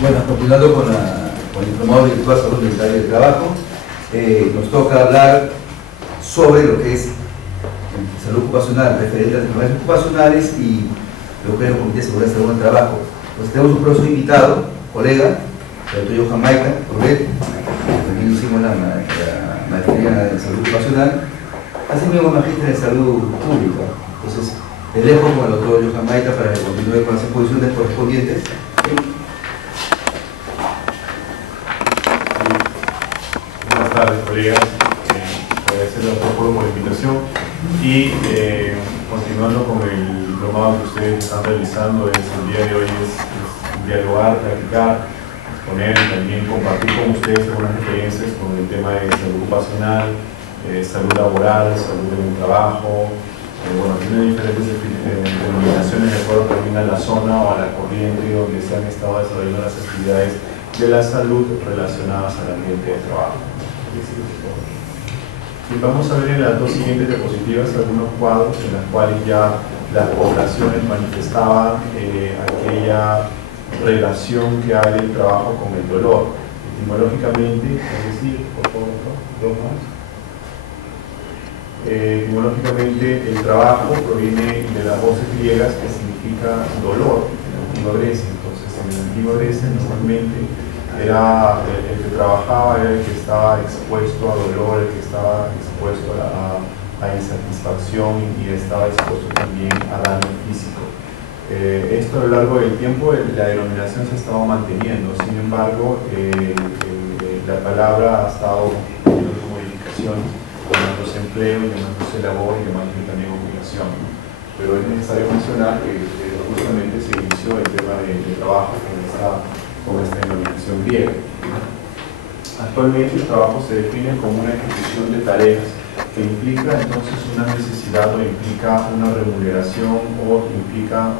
Bueno, continuando con el Diplomado Virtual Salud Mental y el Trabajo, nos toca hablar sobre lo que es salud ocupacional, referente a las enfermedades ocupacionales y lo que es el Comité de Seguridad y Salud en el Trabajo. Pues tenemos un profesor invitado, colega, el doctor Johan Maita, también hicimos la maestría en salud ocupacional, así mismo magíster en salud pública. Entonces, le dejo con el doctor Johan Maita para que continúe con las exposiciones correspondientes. Buenas tardes, colegas. Agradecerles a todos por la invitación y continuando con el diplomado que ustedes están realizando, el día de hoy es dialogar, platicar, exponer y también compartir con ustedes algunas experiencias con el tema de salud ocupacional, salud laboral, salud en el trabajo. Bueno, tiene diferentes denominaciones de acuerdo también a la zona o a la corriente donde se han estado desarrollando las actividades de la salud relacionadas al ambiente de trabajo. Y vamos a ver en las dos siguientes diapositivas algunos cuadros en los cuales ya las poblaciones manifestaban aquella relación que hay del trabajo con el dolor. Etimológicamente, es decir, por favor, dos más. Etimológicamente, el trabajo proviene de las voces griegas que significa dolor, en el antiguo Grecia. Entonces, en el antiguo Grecia normalmente era el que trabajaba, era el que estaba expuesto a dolor, el que estaba expuesto a insatisfacción y estaba expuesto también a daño físico. Esto a lo largo del tiempo, la denominación se ha estado manteniendo, sin embargo, la palabra ha estado teniendo modificaciones, llamándose empleo, llamándose labor y llamándose también ocupación. Pero es necesario mencionar que justamente se inició el tema de trabajo con esta denominación griega. Actualmente el trabajo se define como una ejecución de tareas que implica entonces una necesidad o implica una remuneración o implica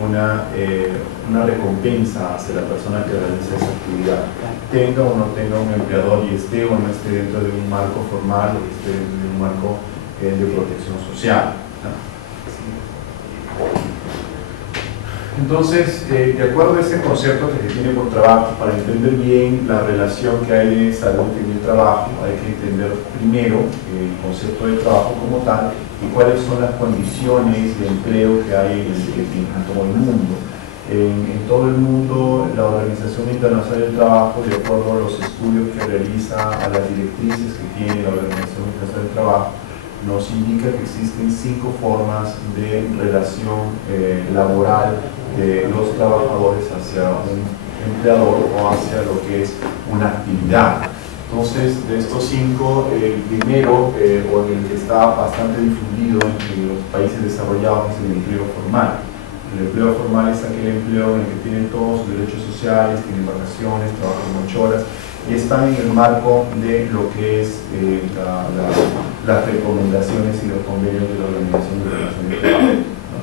una recompensa hacia la persona que realiza esa actividad, tenga o no tenga un empleador y esté o no esté dentro de un marco formal o esté dentro de un marco de protección social. Entonces, de acuerdo a ese concepto que se tiene por trabajo, para entender bien la relación que hay de salud en el trabajo, hay que entender primero el concepto de trabajo como tal y cuáles son las condiciones de empleo que hay en todo el mundo. En todo el mundo, la Organización Internacional del Trabajo, de acuerdo a los estudios que realiza, a las directrices que tiene la Organización Internacional del Trabajo, nos indica que existen 5 formas de relación laboral de los trabajadores hacia un empleador o hacia lo que es una actividad. Entonces, de estos 5, el primero, o el que está bastante difundido en los países desarrollados, es el empleo formal. El empleo formal es aquel empleo en el que tienen todos sus derechos sociales, tienen vacaciones, trabajan 8 horas, y están en el marco de lo que es las recomendaciones y los convenios de la Organización de Relaciones de Trabajo, ¿no?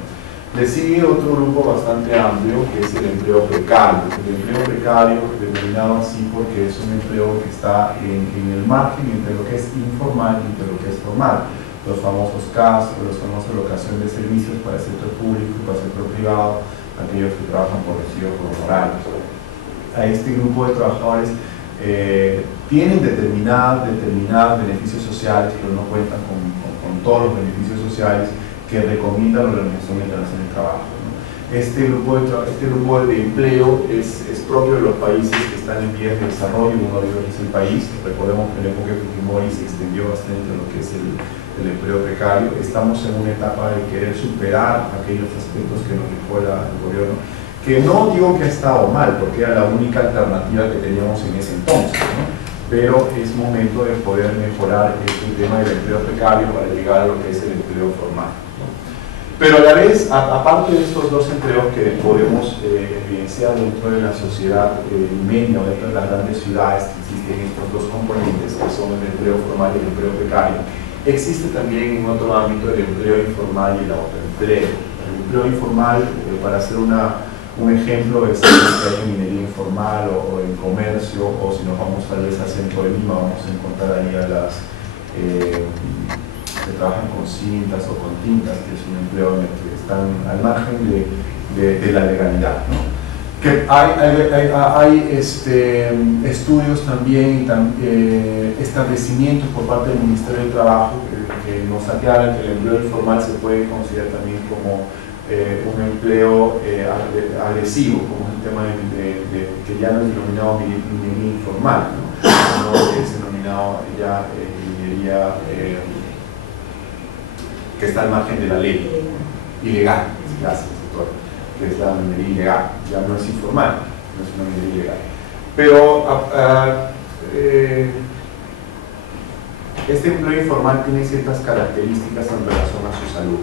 Le sigue otro grupo bastante amplio que es el empleo precario. El empleo precario, denominado así porque es un empleo que está en el margen entre lo que es informal y entre lo que es formal. Los famosos CAS, los famosos locación de servicios para el sector público y para el sector privado, aquellos que trabajan por recibos honorarios. A este grupo de trabajadores tienen determinados beneficios sociales, pero no cuentan con todos los beneficios sociales que recomienda la Organización Internacional del Trabajo, ¿no? Este grupo de empleo es propio de los países que están en vías de desarrollo. Uno de ellos es el país. Recordemos que en la época de Fujimori se extendió bastante lo que es el empleo precario. Estamos en una etapa de querer superar aquellos aspectos que nos dejó el gobierno, que no digo que ha estado mal, porque era la única alternativa que teníamos en ese entonces, ¿no? Pero es momento de poder mejorar este tema del empleo precario para llegar a lo que es el empleo formal, ¿no? Pero a la vez, aparte de estos dos empleos que podemos evidenciar dentro de la sociedad limeña o dentro de las grandes ciudades, que existen estos dos componentes que son el empleo formal y el empleo precario, existe también en otro ámbito el empleo informal y el autoempleo. El empleo informal, para hacer un ejemplo, es que hay en minería informal o en comercio, o si nos vamos tal vez al centro de Lima, vamos a encontrar ahí a las que trabajan con cintas o con tintas, que es un empleo en el que están al margen de la legalidad, ¿no? Que hay estudios también, establecimientos por parte del Ministerio del Trabajo que nos aclaran que el empleo informal se puede considerar también como un empleo agresivo, como es el tema que ya no es denominado minería informal, ¿no? Sino es denominado ya minería que está al margen de la ley, ilegal, se hace, que es la minería ilegal, ya no es informal, no es una minería ilegal. Pero este empleo informal tiene ciertas características en relación a su salud.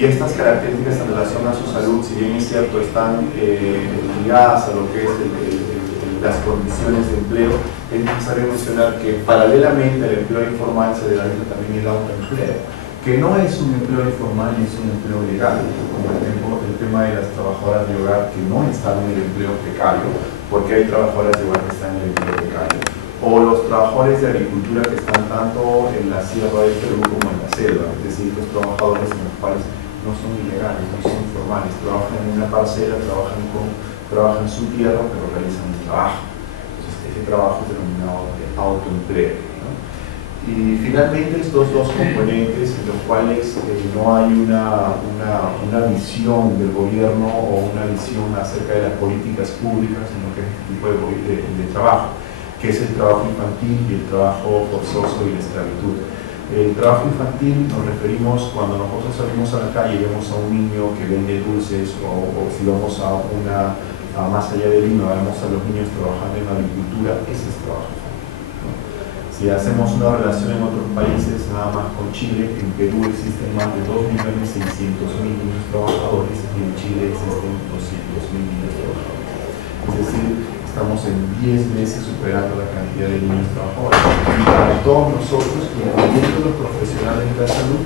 Y estas características en relación a su salud, si bien es cierto, están ligadas a lo que es las condiciones de empleo, es necesario mencionar que paralelamente al empleo informal se realiza también el autoempleo, que no es un empleo informal ni es un empleo legal, como por ejemplo el tema de las trabajadoras de hogar que no están en el empleo precario, porque hay trabajadoras de hogar que están en el empleo precario, o los trabajadores de agricultura que están tanto en la sierra del Perú como en la selva, es decir, los trabajadores en los cuales no son ilegales, no son informales, trabajan en una parcela, trabajan su tierra, pero realizan el trabajo. Entonces, ese trabajo es denominado de autoempleo, ¿no? Y finalmente estos dos componentes en los cuales no hay una visión del gobierno o una visión acerca de las políticas públicas en lo que es este tipo de trabajo, que es el trabajo infantil y el trabajo forzoso y la esclavitud. El trabajo infantil nos referimos cuando nosotros salimos a la calle y vemos a un niño que vende dulces o si vamos más allá de Lima, vemos a los niños trabajando en agricultura, ese es trabajo infantil, ¿no? Si hacemos una relación en otros países, nada más con Chile, en Perú existen más de 2.600.000 niños trabajadores y en Chile existen 200.000 niños trabajadores. Es decir, estamos en 10 veces superando la cantidad de niños trabajadores. Y para todos nosotros, incluyendo los profesionales de la salud,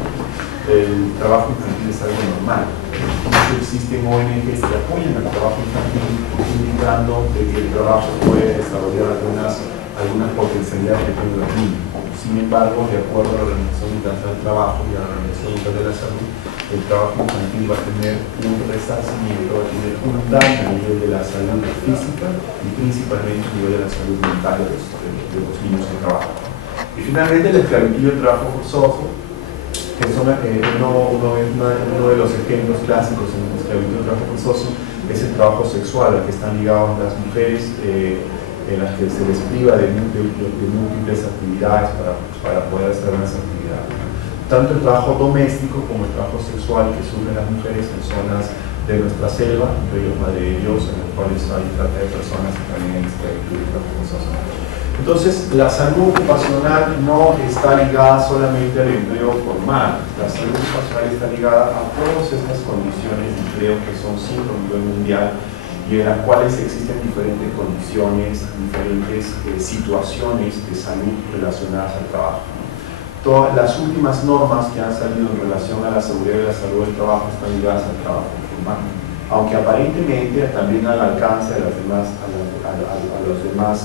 el trabajo infantil es algo normal. Incluso existen ONGs que apoyan al trabajo infantil, indicando de que el trabajo puede desarrollar algunas potencialidades que tienen los niños. Sin embargo, de acuerdo a la Organización Internacional del Trabajo y a la Organización Mundial de la Salud, el trabajo infantil va a tener un resarcimiento, va a tener un daño a nivel de la salud física y principalmente a nivel de la salud mental de los niños que trabajan. Y finalmente la esclavitud y el trabajo forzoso, que son uno de los ejemplos clásicos en la esclavitud y el trabajo forzoso, es el trabajo sexual al que están ligados las mujeres, en las que se les priva de múltiples actividades para poder hacer unas actividades. Tanto el trabajo doméstico como el trabajo sexual que sufren las mujeres en zonas de nuestra selva, entre ellos Madre de Dios, en los cuales hay trata de personas que también hay esclavitud y trabajo forzoso. Entonces, la salud ocupacional no está ligada solamente al empleo formal, la salud ocupacional está ligada a todas estas condiciones de empleo que son 5 a nivel mundial y en las cuales existen diferentes condiciones, diferentes situaciones de salud relacionadas al trabajo. Todas las últimas normas que han salido en relación a la seguridad y la salud del trabajo están ligadas al trabajo informal, aunque aparentemente también al alcance de las demás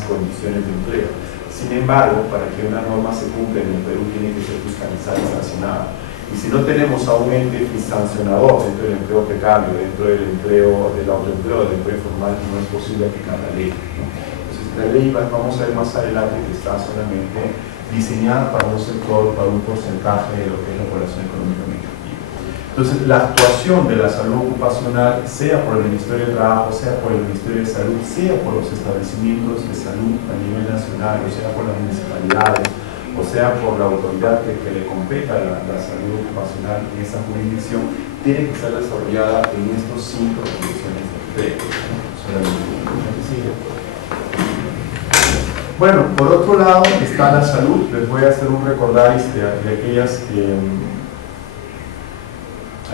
condiciones de empleo. Sin embargo, para que una norma se cumpla en el Perú tiene que ser fiscalizada y sancionada. Y si no tenemos a un ente sancionador dentro del empleo precario, dentro del empleo, del autoempleo, del empleo informal, no es posible aplicar la ley, ¿no? Entonces, la ley, vamos a ver más adelante, que está solamente diseñada para un sector, para un porcentaje de lo que es la población económicamente activa. Entonces, la actuación de la salud ocupacional, sea por el Ministerio de Trabajo, sea por el Ministerio de Salud, sea por los establecimientos de salud a nivel nacional, o sea por las municipalidades, o sea por la autoridad que le competa la salud ocupacional en esa jurisdicción, tiene que ser desarrollada en estos 5 condiciones de empleo. Bueno, por otro lado está la salud. Les voy a hacer un recordaris de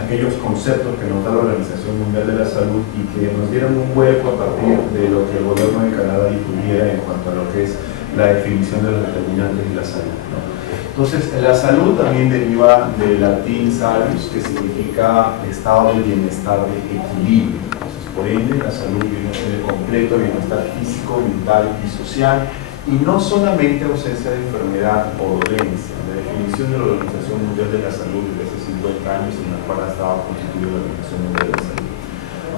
aquellos conceptos que nos da la Organización Mundial de la Salud y que nos dieron un hueco a partir de lo que el gobierno de Canadá difundiera en cuanto a lo que es la definición de los determinantes de la salud, ¿no? Entonces, la salud también deriva del latín salus, que significa estado de bienestar, de equilibrio. Entonces, por ende, la salud viene a ser el completo bienestar físico, mental y social, y no solamente ausencia de enfermedad o dolencia. La definición de la Organización Mundial de la Salud desde hace 50 años, en la cual ha estado constituida la Organización Mundial de la Salud.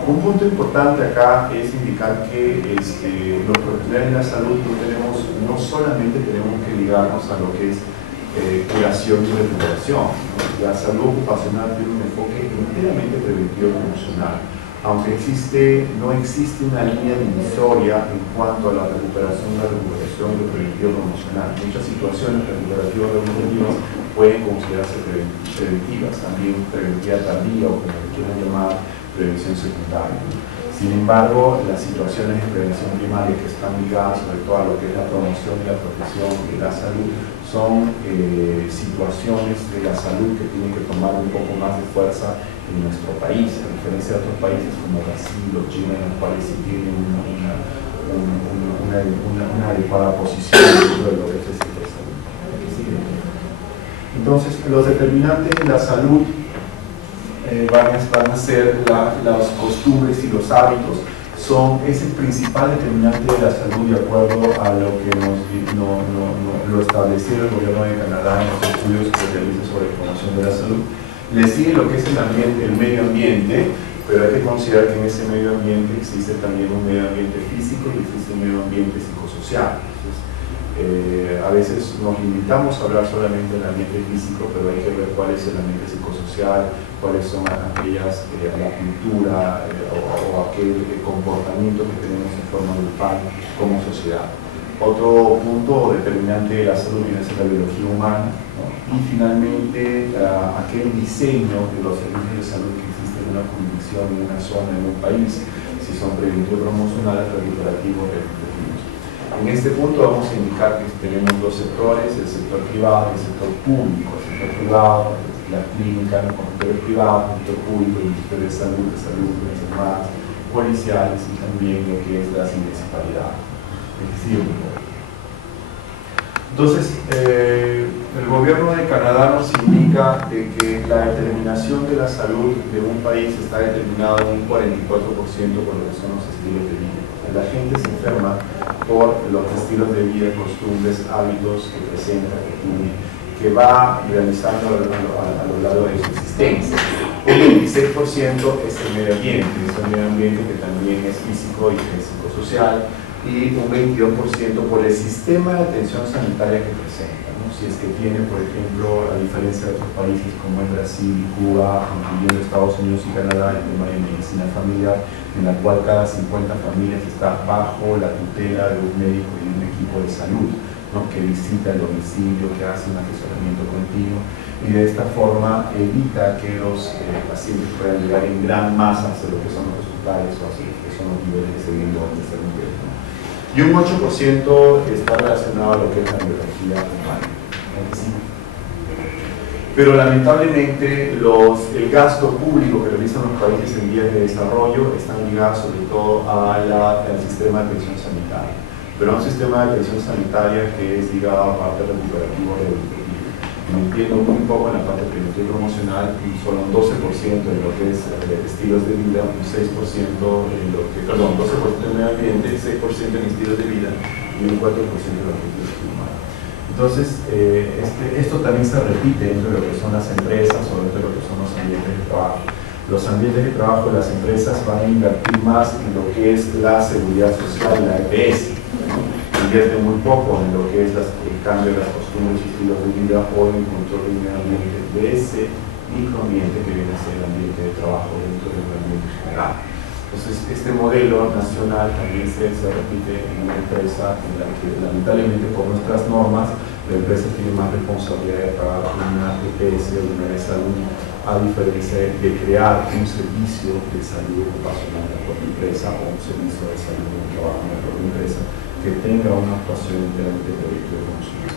Un punto importante acá es indicar que los profesionales de la salud no solamente tenemos que ligarnos a lo que es curación y recuperación, ¿no? La salud ocupacional tiene un enfoque enteramente preventivo y promocional. Aunque no existe una línea divisoria en cuanto a la recuperación y lo preventivo promocional. Muchas situaciones recuperativas preventivas pueden considerarse preventivas, también preventiva tardía o como le quieran llamar, prevención secundaria. Sin embargo, las situaciones de prevención primaria que están ligadas sobre todo a lo que es la promoción y la protección de la salud son situaciones de la salud que tienen que tomar un poco más de fuerza en nuestro país, a diferencia de otros países como Brasil o China, en los cuales sí tienen una adecuada posición dentro de lo que es el sector de salud. Entonces, los determinantes de la salud van a ser las costumbres y los hábitos. Es el principal determinante de la salud de acuerdo a lo que lo estableció el gobierno de Canadá en los estudios que realiza sobre promoción de la salud. Le sigue lo que es el medio ambiente, pero hay que considerar que en ese medio ambiente existe también un medio ambiente físico y existe un medio ambiente psicosocial. Entonces, a veces nos limitamos a hablar solamente del ambiente físico, pero hay que ver cuál es el ambiente psicosocial, cuáles son la cultura o aquel comportamiento que tenemos en forma grupal como sociedad. Otro punto determinante de la salud viene a ser la biología humana, ¿no? Y finalmente aquel diseño de los servicios de salud que existen en una jurisdicción, en una zona, en un país, si son preventivos, promocionales, recuperativos, rehabilitativos. En este punto vamos a indicar que tenemos dos sectores, el sector privado y el sector público. El sector privado, la clínica, el consultorio privado, el sector público, el ministerio de salud, las armadas, policiales y también lo que es las municipalidades. Entonces, el gobierno de Canadá nos indica de que la determinación de la salud de un país está determinada en un 44% por lo que son los estilos de vida. La gente se enferma por los estilos de vida, costumbres, hábitos que presenta, que va realizando a lo largo de su existencia. Un 26% es el medio ambiente, es el medio ambiente que también es físico y que es psicosocial, y un 22% por el sistema de atención sanitaria que presenta, ¿no? Si es que tiene, por ejemplo, a diferencia de otros países como en Brasil, Cuba, incluyendo Estados Unidos y Canadá, el tema de medicina familiar, en la cual cada 50 familias está bajo la tutela de un médico y un equipo de salud, ¿no? Que visita el domicilio, que hace un asesoramiento continuo, y de esta forma evita que los pacientes puedan llegar en gran masa hacia lo que son los hospitales o hacia lo que son los niveles de seguimiento de salud, ¿no? Y un 8% está relacionado a lo que es la biología humana. Pero lamentablemente el gasto público que realizan los países en vías de desarrollo están ligados sobre todo al sistema de atención sanitaria. Pero a un sistema de atención sanitaria que es ligado a parte recuperativo rehabilitativo. Entiendo un poco en la parte preventivo promocional, solo un 12% en lo que es estilos de vida, un 6% en lo que, perdón, 12% en medio ambiente, 6% en estilos de vida y un 4% en lo que es humano. Entonces, esto también se repite dentro de lo que son las empresas o dentro de lo que son los ambientes de trabajo. Los ambientes de trabajo de las empresas van a invertir más en lo que es la seguridad social, la EPS, ¿no? Invierte muy poco en lo que es el cambio de las costumbres y estilos de vida o en el control del medio ambiente de ese microambiente que viene a ser el ambiente de trabajo dentro del ambiente general. Entonces, este modelo nacional también se repite en una empresa en la que lamentablemente por nuestras normas la empresa tiene más responsabilidad de pagar una EPS o una de salud, a diferencia de crear un servicio de salud ocupacional en la propia empresa o un servicio de salud de trabajo en la propia empresa que tenga una actuación enteramente preventiva de consumo.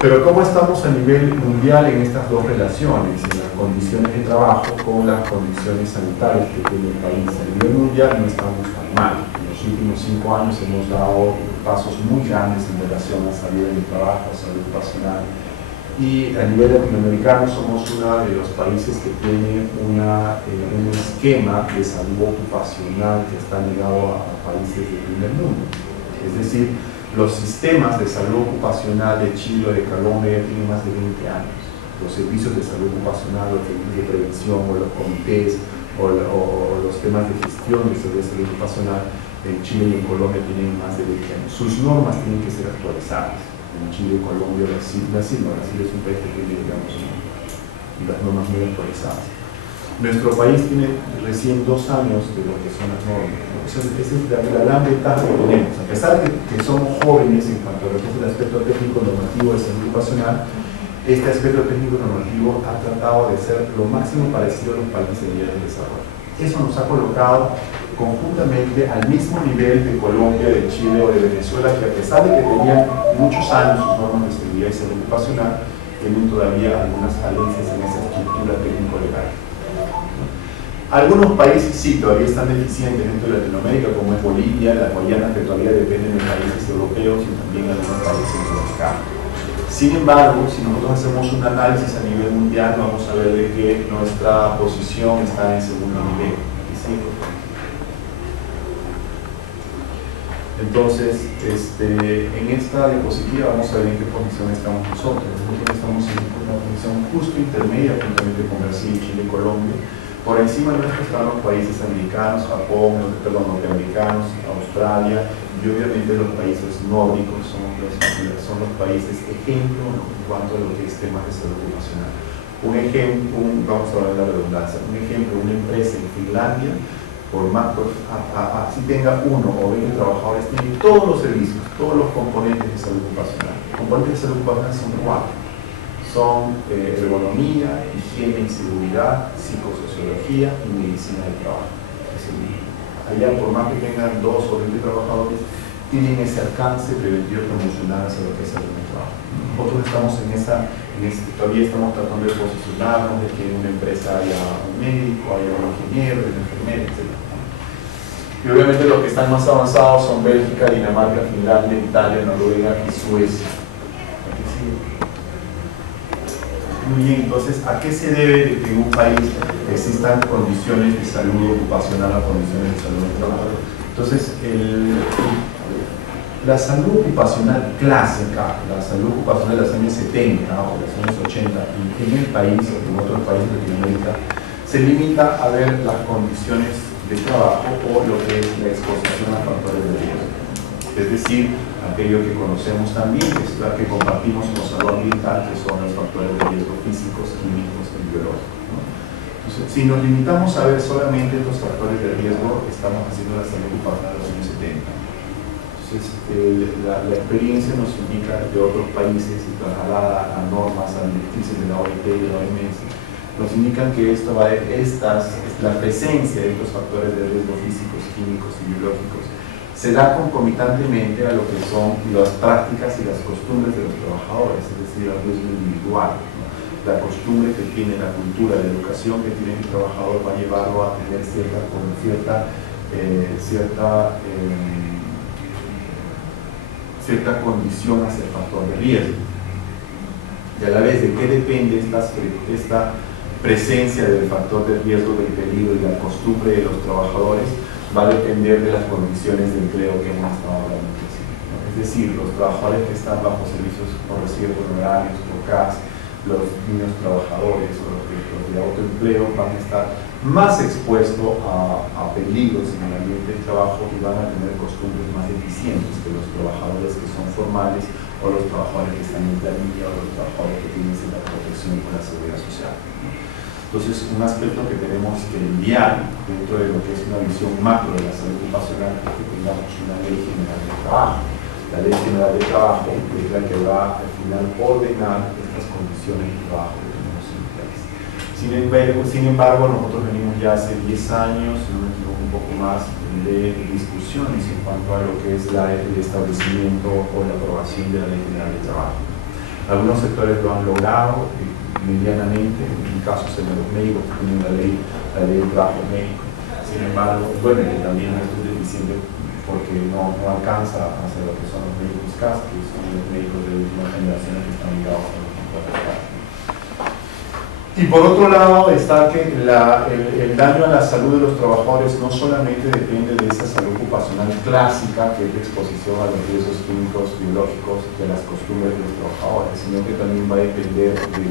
Pero ¿cómo estamos a nivel mundial en estas dos relaciones, en las condiciones de trabajo con las condiciones sanitarias que tiene el país? A nivel mundial no estamos tan mal. En los últimos 5 años hemos dado pasos muy grandes en relación a salud del trabajo, a salud ocupacional. Y a nivel latinoamericano somos uno de los países que tiene un esquema de salud ocupacional que está ligado a países del primer mundo. Es decir, los sistemas de salud ocupacional de Chile o de Colombia tienen más de 20 años. Los servicios de salud ocupacional, los servicios de prevención o los comités o o los temas de gestión de seguridad y salud ocupacional en Chile y en Colombia tienen más de 20 años. Sus normas tienen que ser actualizadas. En Chile y Colombia, Brasil es un país que tiene, digamos, las normas muy actualizadas. Nuestro país tiene recién 2 años de lo que son las normas. Esa es la gran ventaja que tenemos. A pesar de que somos jóvenes en cuanto a lo que es el aspecto técnico normativo de salud ocupacional, este aspecto técnico normativo ha tratado de ser lo máximo parecido a los países en vías de desarrollo. Eso nos ha colocado conjuntamente al mismo nivel de Colombia, de Chile o de Venezuela, que a pesar de que tenían muchos años sus normas de seguridad y salud ocupacional, tienen todavía algunas falencias en esa estructura técnico-legal. Algunos países sí todavía están deficientes dentro de Latinoamérica, como es Bolivia, las Guayanas, que todavía dependen de países europeos y también algunos países mexicanos. Sin embargo, si nosotros hacemos un análisis a nivel mundial, vamos a ver de que nuestra posición está en segundo nivel. Entonces, en esta diapositiva vamos a ver en qué posición estamos nosotros. Nosotros estamos en una posición justo intermedia, juntamente con Brasil, Chile y Colombia. Por encima de nuestros están los países americanos, Japón, norteamericanos, Australia y obviamente los países nórdicos son los países ejemplo en cuanto a lo que es temas de salud ocupacional. Un ejemplo, vamos a hablar de la redundancia, un ejemplo, una empresa en Finlandia, por más si tenga 1 o 20 trabajadores, tiene todos los servicios, todos los componentes de salud ocupacional. Los componentes de salud ocupacional son 4. Son ergonomía, higiene y seguridad, psicosociología y medicina del trabajo. Allá, por más que tengan 2 o 20 trabajadores, tienen ese alcance preventivo promocional hacia lo que es salud del trabajo. Nosotros estamos todavía estamos tratando de posicionarnos, de que en una empresa haya un médico, haya un ingeniero, un enfermero, etc. Y obviamente los que están más avanzados son Bélgica, Dinamarca, Finlandia, Italia, Noruega y Suecia. Muy bien, entonces, ¿a qué se debe de que en un país existan condiciones de salud ocupacional o condiciones de salud del trabajo? Entonces, la salud ocupacional clásica, la salud ocupacional de los años 70 o de los años 80 en el país o en otros países de Latinoamérica, se limita a ver las condiciones de trabajo o lo que es la exposición a factores de riesgo. Es decir, aquello que conocemos también, que es la que compartimos con salud ambiental, que son los factores de riesgo físicos, químicos y biológicos, ¿no? Entonces, si nos limitamos a ver solamente estos factores de riesgo, estamos haciendo la salud ocupacional de los años 70. Entonces, la experiencia nos indica de otros países y trasladada a normas, a directrices de la OIT y de la OMS, nos indican que la presencia de estos factores de riesgo físicos, químicos y biológicos se da concomitantemente a lo que son las prácticas y las costumbres de los trabajadores, es decir, al riesgo individual, ¿no? La costumbre que tiene, la cultura, la educación que tiene el trabajador va a llevarlo a tener cierta condición hacia el factor de riesgo. Y a la vez, ¿de qué depende esta presencia del factor de riesgo, del peligro y la costumbre de los trabajadores? Va a depender de las condiciones de empleo que hemos estado hablando al principio, ¿no? Es decir, los trabajadores que están bajo servicios por recibo por horarios, por CAS, los niños trabajadores o los de autoempleo van a estar más expuestos a peligros en el ambiente de trabajo y van a tener costumbres más eficientes que los trabajadores que son formales o los trabajadores que están en planilla o los trabajadores que tienen la protección por la seguridad social, ¿no? Entonces, un aspecto que tenemos que enviar dentro de lo que es una visión macro de la salud ocupacional es que tengamos una ley general de trabajo. La ley general de trabajo es la que va al final ordenar estas condiciones de trabajo que tenemos en el país. Sin embargo, nosotros venimos ya hace 10 años, un poco más, de discusiones en cuanto a lo que es el establecimiento o la aprobación de la ley general de trabajo. Algunos sectores lo han logrado medianamente, en casos en los médicos que tienen la ley del trabajo médico. Sin embargo, bueno, que también esto es deficiente porque no alcanza a hacer lo que son los médicos CAS, que son los médicos de última generación que están ligados a los contratos CAS. Y por otro lado está que el daño a la salud de los trabajadores no solamente depende de esa salud ocupacional clásica, que es la exposición a los riesgos químicos, biológicos, de las costumbres de los trabajadores, sino que también va a depender de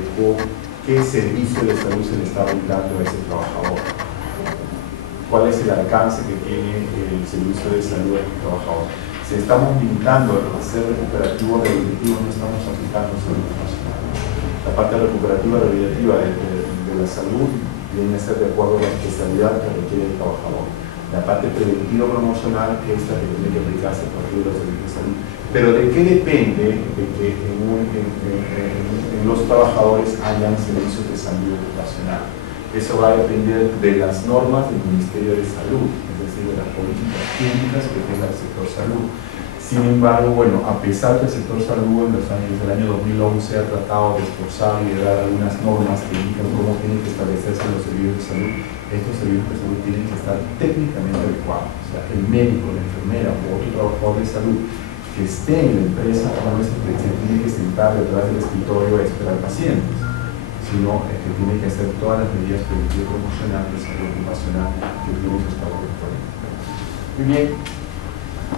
qué servicio de salud se le está brindando a ese trabajador. cuál es el alcance que tiene el servicio de salud al trabajador. Si estamos limitando a ser recuperativo rehabilitativo, no estamos aplicando salud ocupacional. La parte recuperativa rehabilitativa de la salud viene a ser de acuerdo a la especialidad que requiere el trabajador. La parte preventiva promocional es la que tiene que aplicarse a partir de los servicios de salud. Pero ¿de qué depende de que en los trabajadores hayan servicios de salud ocupacional? Eso va a depender de las normas del Ministerio de Salud, es decir, de las políticas públicas que tenga el sector salud. Sin embargo, bueno, a pesar que el sector salud desde el año 2011 ha tratado de esforzar y de dar algunas normas que indican cómo tienen que establecerse los servicios de salud, estos servicios de salud tienen que estar técnicamente adecuados. O sea, el médico, la enfermera o otro trabajador de salud que esté en la empresa no es que se tiene que sentar detrás del escritorio a esperar pacientes, sino que tiene que hacer todas las medidas preventivas promocionales de salud ocupacional que tiene que estar disponible. Muy bien.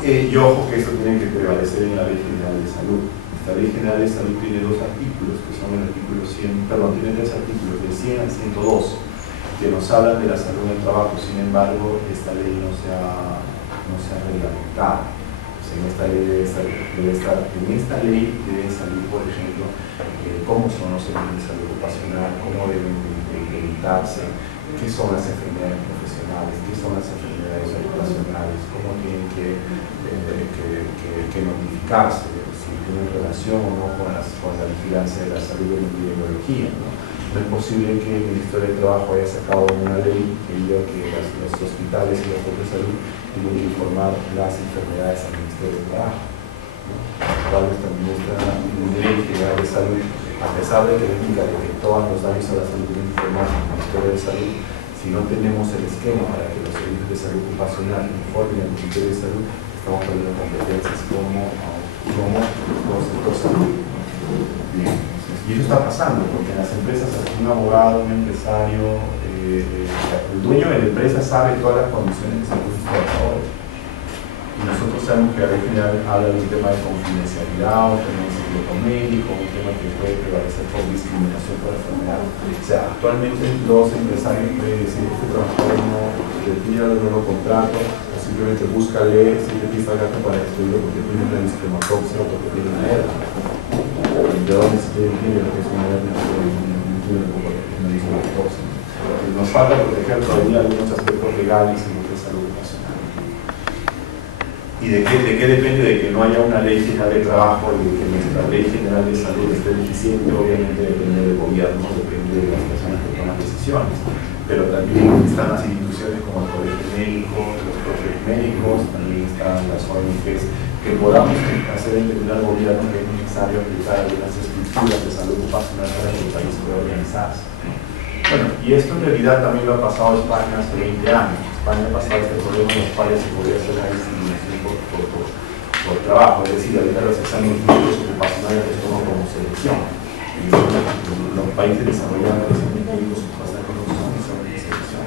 Y ojo que esto tiene que prevalecer en la Ley General de Salud. Esta Ley General de Salud tiene dos artículos, que son el artículo 100, perdón, tiene tres artículos, del 100 al 102, que nos hablan de la salud en el trabajo. Sin embargo, esta ley no se ha reglamentado. O sea, en esta ley debe salir, por ejemplo, cómo son los servicios de salud ocupacional, cómo deben evitarse, qué son las enfermedades profesionales, qué son las enfermedades ocupacionales, cómo tienen que notificarse, si tienen relación o no con la vigilancia de la salud y la epidemiología, ¿no? No es posible que el Ministerio de Trabajo haya sacado una ley que diga que los hospitales y los centros de salud tienen que informar las enfermedades al Ministerio de Trabajo, ¿no? Cuál es también esta ley general de salud, a pesar de que indica que todos los daños a la salud tienen que informar al Ministerio de Salud. Si no tenemos el esquema para que los servicios de salud ocupacional informen al Ministerio de Salud, estamos perdiendo competencias como los sectores de salud. Bien. Y eso está pasando, porque en las empresas, un abogado, un empresario, el dueño de la empresa sabe todas las condiciones que se ponen sus trabajadores. Y nosotros sabemos que la ley general habla de un tema de confidencialidad, un tema de secreto médico, un tema que puede prevalecer por discriminación por enfermedad. O sea, actualmente los empresarios pueden decir que este trabajador no retira el nuevo contrato, o simplemente búscale, siempre está gato para despedirlo porque tiene una discriminación o porque tiene una hernia. ¿De dónde se tiene lo que es una hernia? Nos falta proteger todavía algunos aspectos legales en lo que es salud ocupacional. ¿Y de qué depende? De que no haya una ley general de trabajo y de que nuestra ley general de salud esté deficiente. Obviamente depende del gobierno, depende de las personas que toman decisiones, pero también están las instituciones como el colegio médico, los propios médicos, también están las ONGs, que podamos hacer entender al gobierno que es necesario aplicar algunas estructuras de salud ocupacional para que el país pueda organizarse. Bueno, y esto en realidad también lo ha pasado a España hace 20 años. España ha pasado este problema en los cuales se podría hacer la discriminación por trabajo, es decir, ahorita los exámenes médicos ocupacionales los toman como selección. Y los países desarrollados los exámenes médicos ocupacionales no son exámenes de selección.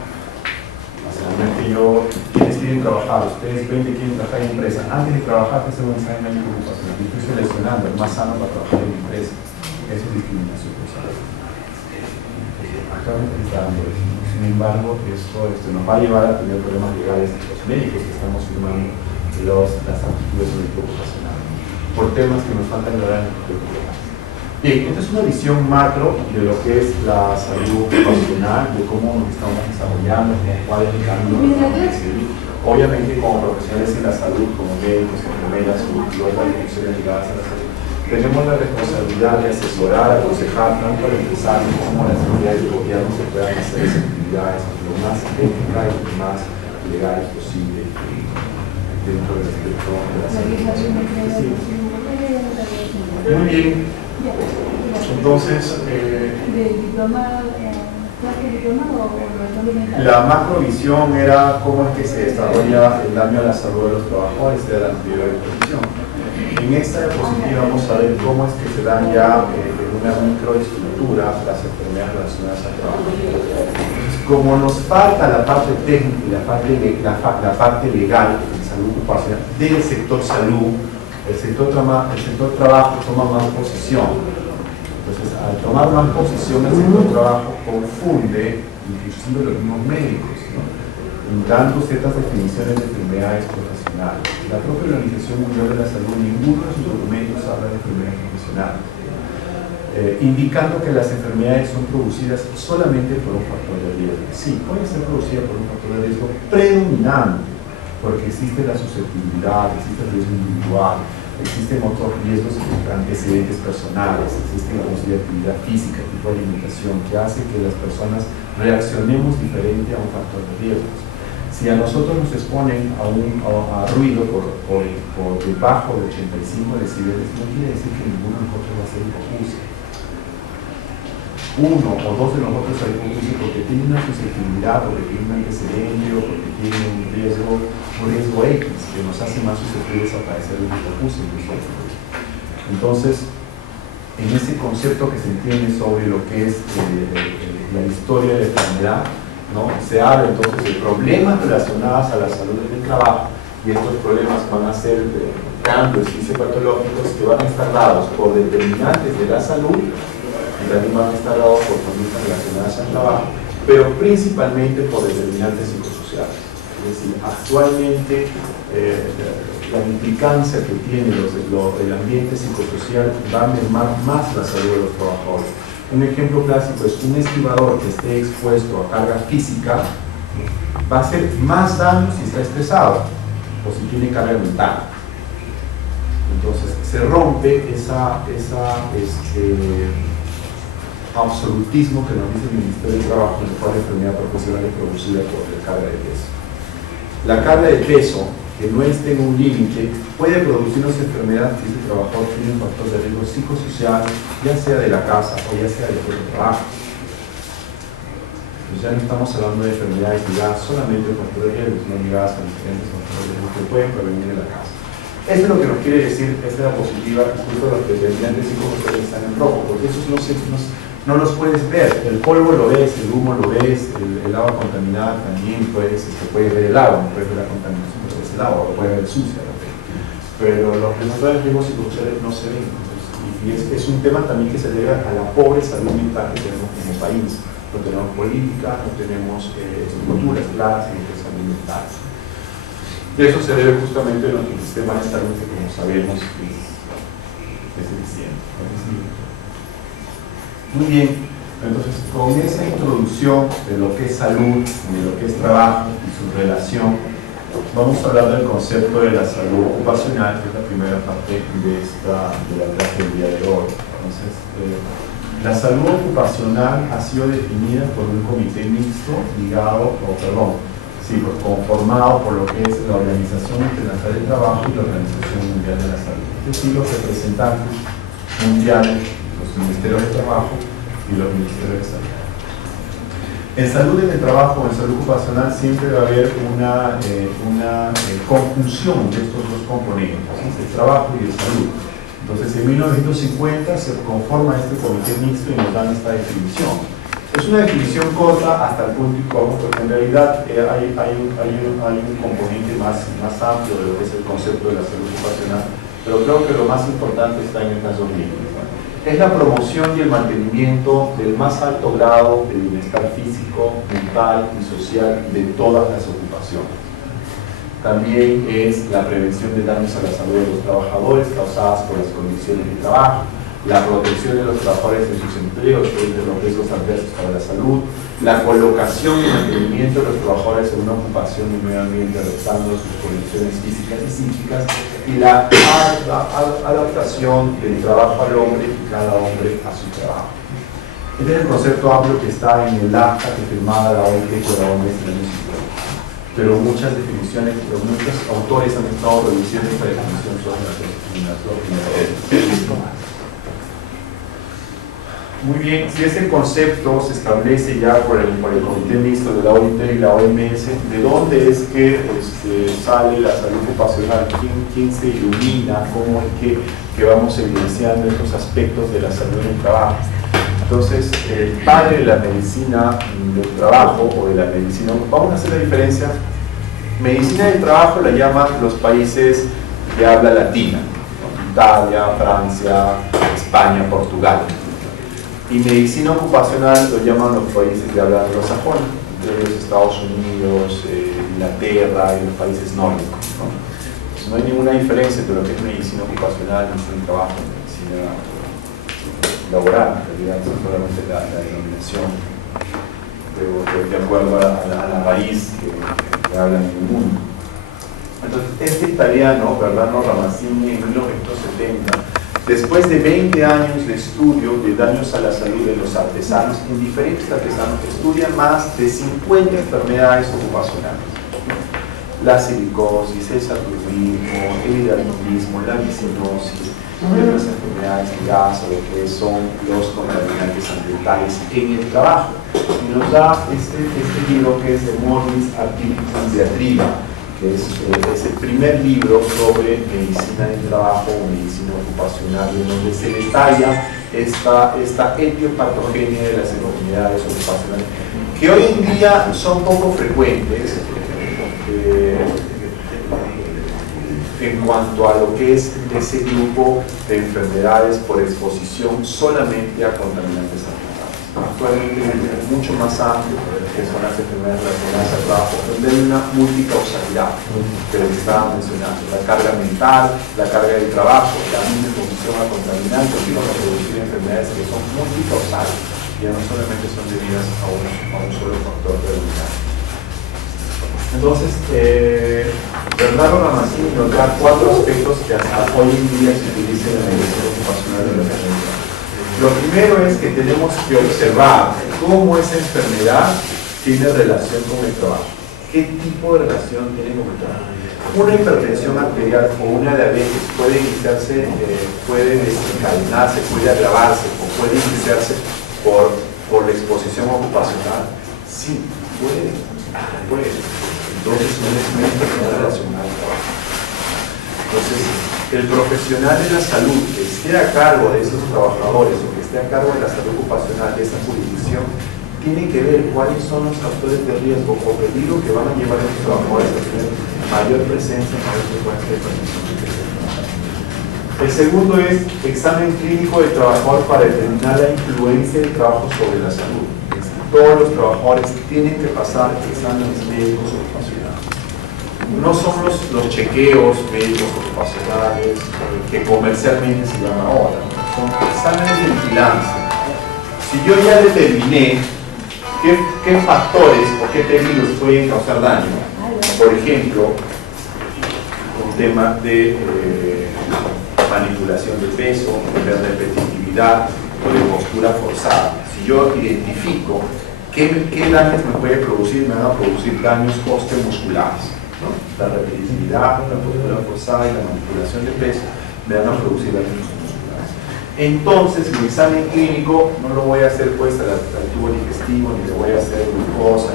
Básicamente quienes quieren trabajar, ustedes ven que quieren trabajar en empresa, antes de trabajar que hacer un examen médico ocupacional. Yo estoy seleccionando el más sano para trabajar en mi empresa. Eso es discriminación por salud. Actualmente está dando eso. Sin embargo, esto nos va a llevar a tener problemas legales de los médicos que estamos firmando las actitudes ocupacionales por temas que nos faltan aclarar en el proyecto legal. Bien, esta es una visión macro de lo que es la salud ocupacional, de cómo nos estamos desarrollando, cuál es el camino que estamos a seguir. Obviamente, como profesionales en la salud, como médicos, enfermeras y otras instituciones ligadas a la salud, tenemos la responsabilidad de asesorar, aconsejar tanto al empresario como a las entidades del gobierno que puedan hacer esas actividades lo más éticas y lo más legales posible dentro del espectro de la salud. Muy bien. Entonces, la macrovisión era cómo es que se desarrolla el daño a la salud de los trabajadores de la anterior exposición. En esta diapositiva vamos a ver cómo es que se dan ya en una microestructura las enfermedades relacionadas al trabajo. Como nos falta la parte técnica y la parte legal de salud ocupacional del sector salud, el sector trabajo toma más posición. Entonces, al tomar más posición, el sector trabajo confunde inclusive los mismos médicos, ¿no? dando ciertas definiciones de enfermedades profesionales. La propia Organización Mundial de la Salud, ninguno de sus documentos habla de enfermedades profesionales, indicando que las enfermedades son producidas solamente por un factor de riesgo. Sí, pueden ser producidas por un factor de riesgo predominante, porque existe la susceptibilidad, existe el riesgo individual, existen otros riesgos, antecedentes personales, existe inclusive actividad física, tipo de alimentación, que hace que las personas reaccionemos diferente a un factor de riesgos. Si a nosotros nos exponen a ruido por debajo de 85 decibeles, no quiere decir que ninguno de nosotros va a ser hipoacusia. Uno o dos de nosotros hay hipoacusia porque tiene una susceptibilidad, porque tiene un antecedente o porque tiene un riesgo X que nos hace más susceptibles a padecer de hipoacusia. Entonces, en ese concepto que se entiende sobre lo que es la historia de la enfermedad, ¿no? Se habla entonces de problemas relacionados a la salud en el trabajo, y estos problemas van a ser cambios fisiopatológicos que van a estar dados por determinantes de la salud y también van a estar dados por conductas relacionadas al trabajo, pero principalmente por determinantes psicosociales. Es decir, actualmente la implicancia que tiene el ambiente psicosocial va a mermar más la salud de los trabajadores. Un ejemplo clásico es un estibador que esté expuesto a carga física va a hacer más daño si está estresado o si tiene carga mental. Entonces se rompe absolutismo que nos dice el Ministerio del Trabajo en el cual la enfermedad profesional es producida por la carga de peso. La carga de peso que no esté en un límite puede producir una enfermedad si ese trabajador tiene un factor de riesgo psicosocial, ya sea de la casa o ya sea del trabajo. Pues ya no estamos hablando de enfermedades ligadas solamente al factor de riesgo, sino ligadas a diferentes factores de riesgo que pueden prevenir en la casa. Esto es lo que nos quiere decir esta diapositiva, incluso los determinantes psicosociales están en rojo, porque esos no los puedes ver. El polvo lo ves, el humo lo ves, el agua contaminada también puedes ver el agua, no puedes ver la contaminación, pero ves el agua, o puedes ver sucia, pero los resultados de riesgos psicosociales no se ven. Y es un tema también que se debe a la pobre salud mental que tenemos como país. No tenemos política, no tenemos estructuras claras en nuestra salud mental. Y eso se debe justamente a nuestro sistema de salud que, como sabemos, es deficiente. Muy bien, entonces con esa introducción de lo que es salud, de lo que es trabajo y su relación, vamos a hablar del concepto de la salud ocupacional, que es la primera parte de la clase del día de hoy. Entonces, la salud ocupacional ha sido definida por un comité mixto conformado por lo que es la Organización Internacional del Trabajo y la Organización Mundial de la Salud. Es decir, los representantes mundiales, los ministerios de trabajo y los ministerios de salud. En salud en el trabajo, en salud ocupacional, siempre va a haber una conjunción de estos dos componentes, el trabajo y el salud. Entonces, en 1950 se conforma este comité mixto y nos dan esta definición. Es una definición corta hasta el punto incómodo, porque en realidad hay un componente más amplio de lo que es el concepto de la salud ocupacional, pero creo que lo más importante está en estas dos líneas. Es la promoción y el mantenimiento del más alto grado de bienestar físico, mental y social de todas las ocupaciones. También es la prevención de daños a la salud de los trabajadores causadas por las condiciones de trabajo, la protección de los trabajadores en sus empleos frente a los riesgos adversos para la salud, la colocación y mantenimiento de los trabajadores en una ocupación y medio ambiente adaptando sus condiciones físicas y psíquicas, y la adaptación del trabajo al hombre y cada hombre a su trabajo. Este es el concepto amplio que está en el acta que firmaba la OIT por la OMS en el año 50. Pero muchas definiciones, muchos autores han estado reduciendo esta definición sobre la discriminación. Muy bien, si ese concepto se establece ya por el comité mixto de la OIT y la OMS, ¿de dónde es que sale la salud ocupacional? ¿Quién se ilumina? ¿Cómo es que vamos evidenciando estos aspectos de la salud en el trabajo? Entonces, el padre de la medicina del trabajo o de la medicina, vamos a hacer la diferencia. Medicina del trabajo la llaman los países de habla latina, ¿no? Italia, Francia, España, Portugal. Y medicina ocupacional lo llaman los países de habla anglosajona, entre ellos Estados Unidos, Inglaterra y los países nórdicos, ¿no? Entonces, no hay ninguna diferencia entre lo que es medicina ocupacional, medicina de trabajo, medicina laboral, en realidad es solamente la denominación de acuerdo a la raíz que habla en el mundo. Entonces, este italiano, Bernardo Ramazzini, en 1970, después de 20 años de estudio de daños a la salud de los artesanos, en diferentes artesanos, estudia más de 50 enfermedades ocupacionales. La silicosis, el saturnismo, el hidratismo, la visinosis, y otras enfermedades ligadas a lo que son los contaminantes ambientales en el trabajo. Y nos da este libro que es de Morbis Activitas Diatriba, que es el primer libro sobre medicina del trabajo o medicina ocupacional, en donde se detalla esta etiopatogenia de las enfermedades ocupacionales, que hoy en día son poco frecuentes en cuanto a lo que es ese grupo de enfermedades por exposición solamente a contaminantes ambientales. Actualmente es mucho más amplio, que son las enfermedades relacionadas al trabajo, donde hay una multicausalidad que les estaba mencionando: la carga mental, la carga del trabajo, la misma exposición a contaminantes que van a producir enfermedades que son multicausales, ya no solamente son debidas a un solo factor determinante. Entonces, Bernardo Ramazzini nos da 4 aspectos que hasta hoy en día se utilizan en la medicina ocupacional de la enfermedad. Lo primero es que tenemos que observar cómo esa enfermedad tiene relación con el trabajo. ¿Qué tipo de relación tiene con el trabajo? Una hipertensión arterial o una diabetes puede iniciarse, puede desencadenarse, puede agravarse o puede iniciarse por la exposición ocupacional. Sí, puede. Entonces, no es una enfermedad relacionada al trabajo. Entonces, el profesional de la salud que esté a cargo de esos trabajadores o que esté a cargo de la salud ocupacional de esa jurisdicción tiene que ver cuáles son los factores de riesgo o peligro que van a llevar a esos trabajadores a tener mayor presencia, mayor frecuencia de participación. El segundo es examen clínico del trabajador para determinar la influencia del trabajo sobre la salud. Todos los trabajadores tienen que pasar exámenes médicos ocupacionales. No son los chequeos médicos ocupacionales que comercialmente se llaman ahora, son exámenes de vigilancia. Si yo ya determiné qué factores o qué peligros pueden causar daño, por ejemplo, un tema de manipulación de peso, de repetitividad o de postura forzada. Si yo identifico qué daños me puede producir, me van a producir daños osteomusculares, ¿no? La repetitividad, la postura forzada y la manipulación de peso me van a producir daños osteomusculares. Entonces, mi examen clínico no lo voy a hacer pues al tubo digestivo, ni le voy a hacer glucosa,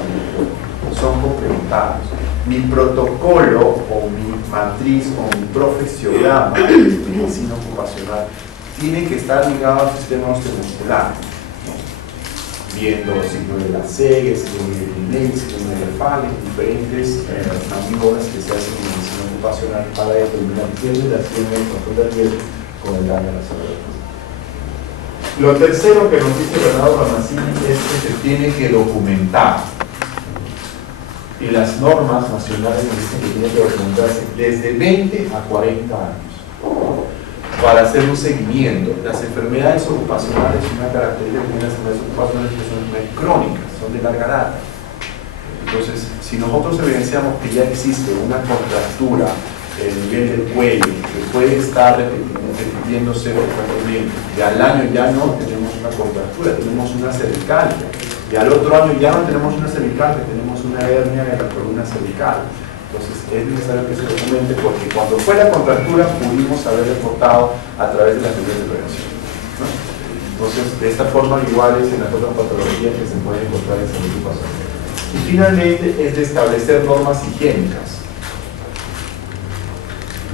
son complementarios. Mi protocolo o mi matriz o mi profesiograma de medicina ocupacional tiene que estar ligado al sistema osteomuscular, ¿no? Viendo signos de la CEG, signos de Liney, signos de Falen, diferentes maniobras que se hacen en medicina ocupacional para determinar qué relación hay el control de riesgo con el daño a la salud. Lo tercero que nos dice Bernardo Ramazzini es que se tiene que documentar, y las normas nacionales dicen que tiene que documentarse desde 20 a 40 años para hacer un seguimiento. Las enfermedades ocupacionales, una característica de las enfermedades ocupacionales que son enfermedades crónicas, son de larga data. Entonces, si nosotros evidenciamos que ya existe una contractura en el nivel del cuello que puede estar repitiéndose frecuentemente, y al año ya no tenemos una contractura, tenemos una cervical, y al otro año ya no tenemos una cervical, tenemos una hernia de la columna cervical. Entonces es necesario que se documente, porque cuando fue la contractura pudimos haber reportado a través de las medidas de prevención, ¿no? Entonces, de esta forma, igual es en las otras patologías que se pueden encontrar en salud ocupacional. Y finalmente es de establecer normas higiénicas.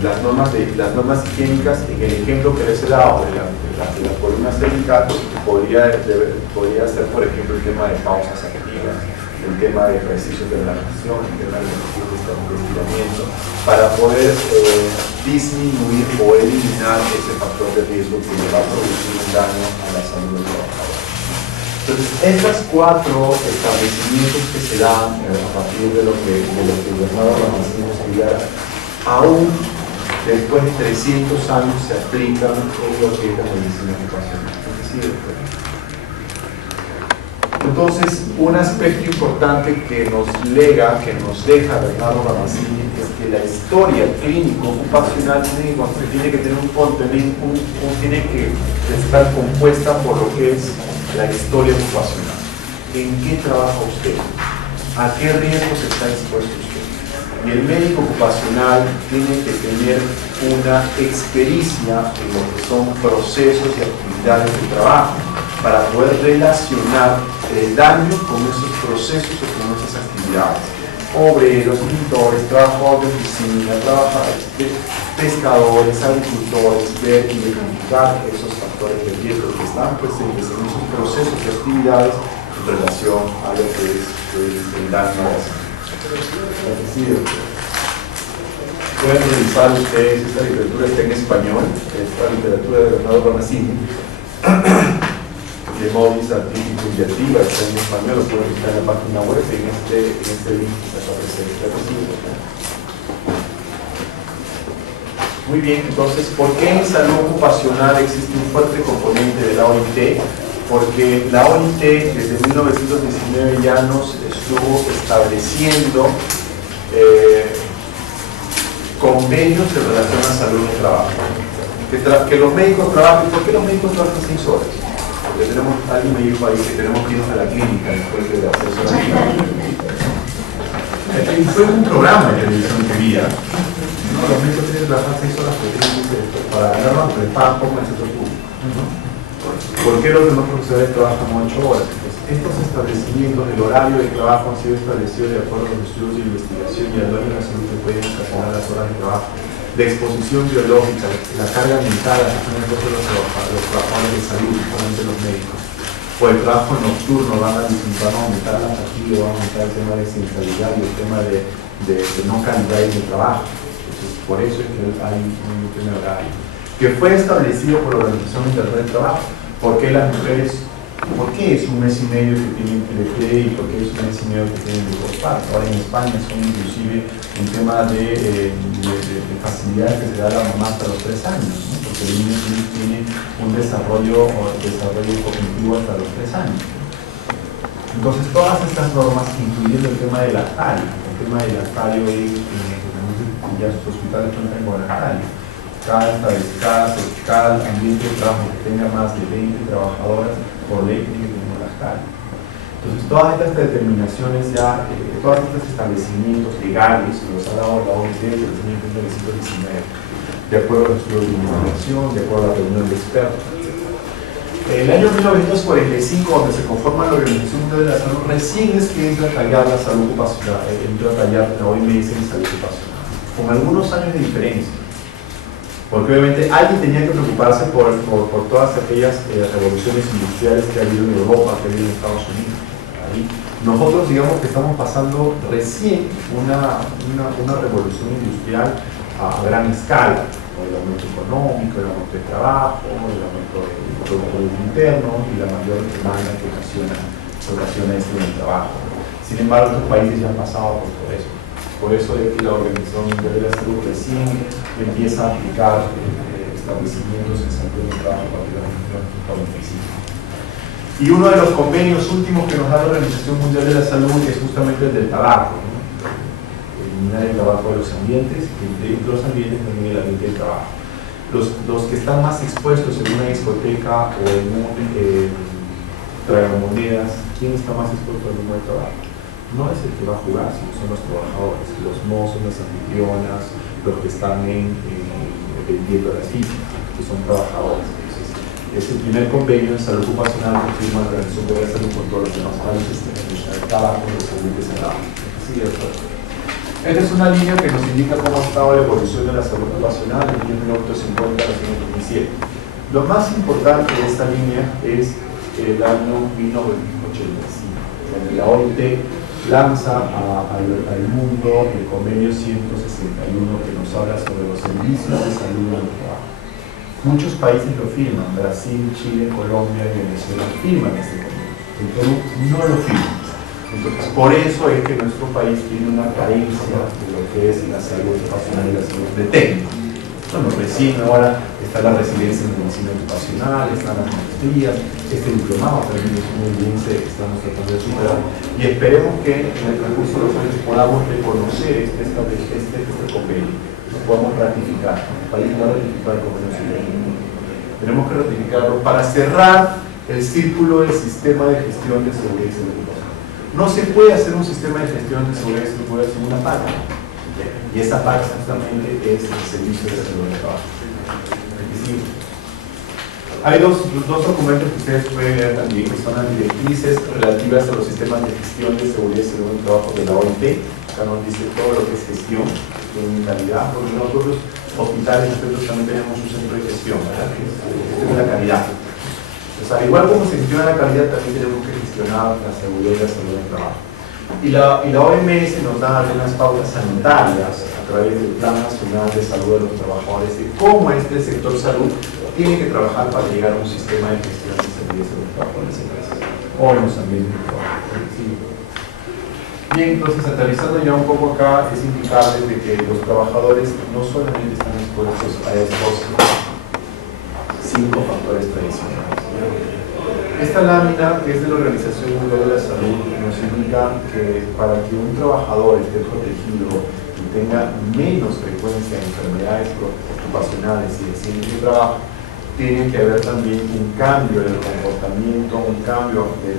Las normas higiénicas, en el ejemplo que les he dado de la columna cervical, podría ser, por ejemplo, el tema de pausas activas, el tema de ejercicios de relajación, el tema de ejercicios de estiramiento, para poder disminuir o eliminar ese factor de riesgo que le va a producir un daño a la salud del trabajador. Entonces, estos 4 establecimientos que se dan a partir de lo que Bernardo Ramazzini estudiara, aún después de 300 años se aplican en lo que es la medicina ocupacional. Entonces, un aspecto importante que nos lega, que nos deja Bernardo Ramazzini, es que la historia clínico ocupacional tiene que tener tiene que estar compuesta por lo que es la historia ocupacional. ¿En qué trabaja usted? ¿A qué riesgos está expuesto usted? Y el médico ocupacional tiene que tener una experiencia en lo que son procesos y actividades de trabajo para poder relacionar el daño con esos procesos o con esas actividades. Obreros, pintores, trabajadores de oficina, pescadores, agricultores, ver y identificar esos factores de riesgo que están presentes en esos procesos y actividades en relación a lo que es el daño a la salud. Pueden revisar ustedes, esta literatura está en español, esta literatura de Bernardo Ramazzini, de Modis Artificiativa, está en español, lo pueden buscar en la página web, en este link que está presente. Muy bien, entonces, ¿por qué en salud ocupacional existe un fuerte componente de la OIT? Porque la OIT desde 1919 ya nos estuvo estableciendo convenios en relación a salud y trabajo. Que los médicos trabajen, ¿por qué los médicos trabajan 6 horas? Porque tenemos, alguien me dijo ahí que tenemos que irnos a la clínica después de las 6 horas. Fue un programa de televisión que vi. No, los médicos tienen que trabajar 6 horas para ganar más, pero pagan poco en el sector público. ¿Por qué los demás profesores trabajan 8 horas? Pues estos establecimientos del horario de trabajo han sido establecidos de acuerdo a los estudios de investigación y al daño a la salud que pueden ocasionar las horas de trabajo, de exposición biológica, la carga mental, los trabajadores de salud, principalmente los médicos, o el trabajo nocturno van a aumentar la fatiga, va a aumentar el tema de sensibilidad y el tema de no calidad en el trabajo. Entonces, por eso es que hay un tema de horario que fue establecido por la Organización Internacional del Trabajo. ¿Por qué las mujeres, por qué es un mes y medio que tienen PDT y por qué es un mes y medio que tienen de postparto? Ahora en España son inclusive un tema de facilidades que se da a la mamá hasta los 3 años, ¿no? Porque el niño tiene un desarrollo cognitivo hasta los 3 años. Entonces todas estas normas, incluyendo el tema del lactario, ya sus hospitales cuentan con lactario. Cada ambiente de trabajo que tenga más de 20 trabajadoras por ley tiene que tener un lactario. Entonces todas estas determinaciones ya, todos estos establecimientos legales, los ha dado la OMS desde el año 1919, de acuerdo a los estudios de investigación, de acuerdo a la reunión de expertos. El año 1945, donde se conforma la Organización Mundial de la Salud, recién es que entra a tallar la salud ocupacional, entra a tallar la OMS en salud ocupacional, con algunos años de diferencia. Porque obviamente alguien tenía que preocuparse por todas aquellas revoluciones industriales que ha habido en Europa, que ha habido en Estados Unidos. Ahí nosotros digamos que estamos pasando recién una revolución industrial a gran escala, el aumento económico, el aumento de trabajo, el aumento del Producto Interno y la mayor demanda que ocasiona esto en el trabajo. Sin embargo, estos países ya han pasado por todo eso. Por eso es que la Organización Mundial de la Salud recién empieza a aplicar establecimientos en salud del trabajo a partir de 1945. Y uno de los convenios últimos que nos da la Organización Mundial de la Salud es justamente el del tabaco, ¿no? Eliminar el tabaco de los ambientes, entre los ambientes también el ambiente del trabajo. Los que están más expuestos en una discoteca o en un tragamonedas, ¿quién está más expuesto al humo del tabaco? No es el que va a jugar, sino son los trabajadores, los mozos, las anfitrionas, los que están vendiendo las físicas, que son trabajadores. Entonces, es el primer convenio en salud ocupacional que firma la Organización Mundial de la Salud con todos los demás países, el tabaco, los ambientes cerrados. Esta es una línea que nos indica cómo ha estado la evolución de la salud ocupacional en 1950 a 1997. Lo más importante de esta línea es el año 1985, donde la OIT lanza al mundo el convenio 161 que nos habla sobre los servicios de salud en el trabajo. Muchos países lo firman, Brasil, Chile, Colombia y Venezuela firman este convenio. el Perú no lo firma. Entonces, por eso es que nuestro país tiene una carencia de lo que es la salud ocupacional y la salud de técnico. Bueno, recién ahora está la residencia en medicina ocupacional, están las maestrías, este diplomado también es muy bien, estamos tratando de superar, y esperemos que en el transcurso de los años podamos reconocer este convenio, lo podamos ratificar. El país va a ratificar el convenio ciudadano. Tenemos que ratificarlo para cerrar el círculo del sistema de gestión de seguridad y salud. No se puede hacer un sistema de gestión de seguridad y salud sin una PAC. Y esa PAC justamente es el servicio de salud del trabajo. Es decir, hay dos documentos que ustedes pueden leer también, que son las directrices relativas a los sistemas de gestión de seguridad y salud del trabajo de la OIT. Acá nos dice todo lo que es gestión de calidad, porque nosotros, hospitales, nosotros también tenemos un centro de gestión, ¿verdad? Que es gestión de la calidad. O sea, igual como se gestiona la calidad, también tenemos que gestionar la seguridad y la salud del trabajo. Y la OMS nos da algunas pautas sanitarias a través del Plan Nacional de Salud de los Trabajadores de cómo este sector salud tiene que trabajar para llegar a un sistema de gestión de seguridad y salud del trabajo en las empresas o en los ambientes de trabajo. Bien, entonces aterrizando ya un poco acá, es indicable de que los trabajadores no solamente están expuestos a estos 5 factores tradicionales. Esta lámina, que es de la Organización Mundial de la Salud, nos indica que para que un trabajador esté protegido y tenga menos frecuencia de enfermedades ocupacionales y accidentes de trabajo, tiene que haber también un cambio en el comportamiento, un cambio de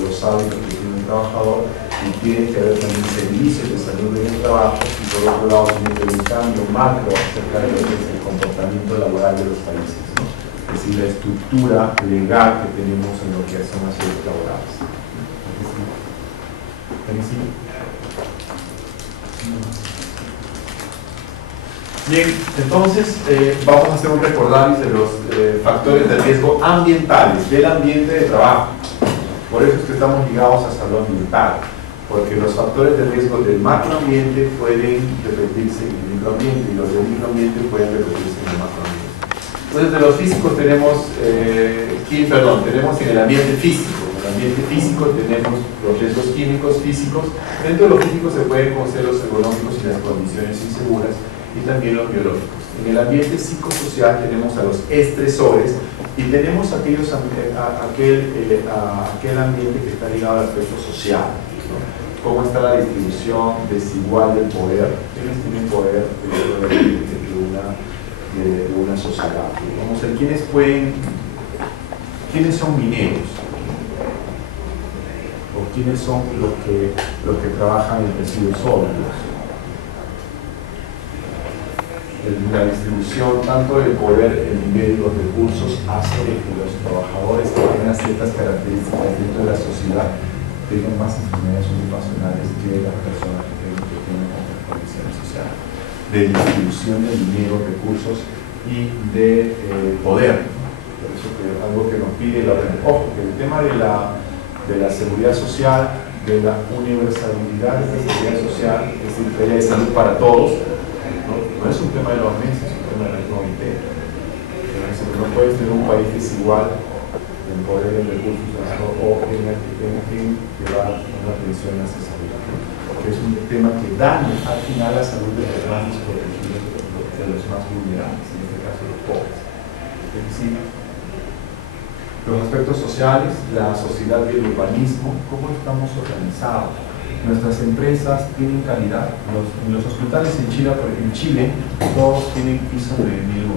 los hábitos que tiene un trabajador, y tiene que haber también servicios de salud en el trabajo, y por otro lado tiene que haber un cambio macro acerca de lo que es el comportamiento laboral de los países, ¿no? Es decir, la estructura legal que tenemos en lo que son las leyes laborales. Bien, entonces vamos a hacer un recordaris de los factores de riesgo ambientales del ambiente de trabajo. Por eso es que estamos ligados a salud ambiental, porque los factores de riesgo del macroambiente pueden repetirse en el microambiente y los del microambiente pueden repetirse en el macroambiente. Entonces, de los físicos tenemos, tenemos en el ambiente físico. En el ambiente físico tenemos los riesgos químicos físicos. Dentro de los físicos se pueden conocer los ergonómicos y las condiciones inseguras, y también los biológicos. En el ambiente psicosocial tenemos a los estresores y tenemos aquel ambiente que está ligado al aspecto social, ¿no? Cómo está la distribución desigual del poder, quiénes tienen poder de una sociedad. Vamos a ver quiénes son mineros o quiénes son los que trabajan en residuos sólidos. La distribución tanto del poder, el nivel de los recursos hace que los trabajadores que tengan ciertas características dentro de la sociedad tengan más enfermedades ocupacionales que las personas que tienen condiciones sociales, de distribución de dinero, recursos y de poder. Por eso que algo que nos pide la OMS, ojo, que el tema de la seguridad social, de la universalidad de la seguridad social, es decir, que haya salud para todos, no es un tema de la OMS, es un tema de la OIT. No puedes tener un país desigual en poder, en recursos o en llevar una atención necesaria, porque es un tema que daña al final la salud de los más desprotegidos, de los más vulnerables, en este caso los pobres. Es decir, los aspectos sociales, la sociedad y el urbanismo, cómo estamos organizados. Nuestras empresas tienen calidad. En los hospitales en Chile, todos tienen ISO 9001.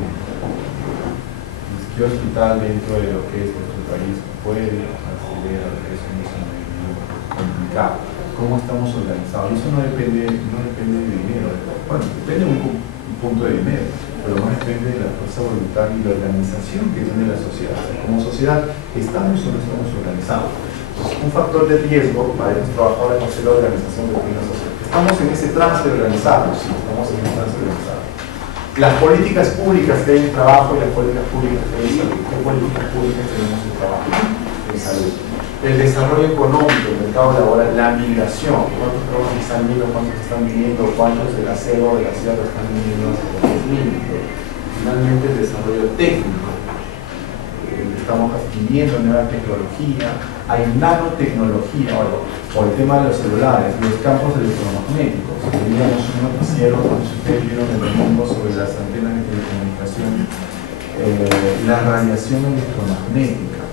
¿Qué hospital dentro de lo que es nuestro país puede acceder a lo que es un ISO 9001? Complicado. ¿Cómo estamos organizados? Y eso no depende de dinero. Bueno, depende de un punto de dinero, pero más depende de la fuerza voluntad y la organización que tiene la sociedad. Como sociedad, ¿estamos o no estamos organizados? Un factor de riesgo para los trabajadores va a ser la organización de la sociedad. ¿Estamos en ese trance de organizado? Sí, estamos en ese trance de organizado. Las políticas públicas que hay en trabajo y las políticas públicas que hay en salud. ¿Qué políticas públicas tenemos en trabajo? En salud. El desarrollo económico, el mercado laboral, la migración. ¿Cuántos trabajos están viniendo? ¿Cuántos están viniendo? ¿Cuántos de la selva o de la sierra están viniendo hacia los niños? Finalmente, el desarrollo técnico. estamos adquiriendo nueva tecnología, hay nanotecnología, o el tema de los celulares, los campos electromagnéticos. Teníamos un noticiero, como ustedes vieron el domingo, sobre las antenas de telecomunicación, la radiación electromagnética.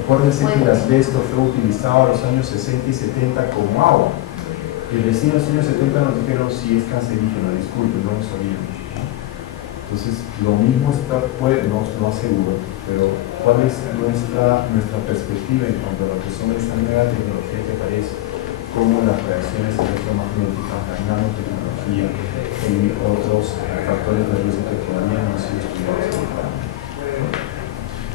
Acuérdense que el asbesto fue utilizado en los años 60 y 70 como agua. Y recién en los años 70 nos dijeron si es cancerígeno, disculpen, no lo sabíamos. Entonces, lo mismo está, no aseguro, pero ¿cuál es nuestra perspectiva en cuanto a lo que son esta nueva tecnología que aparece, como las reacciones electromagnéticas, la nanotecnología y otros factores de riesgo que todavía no han sido estudiados?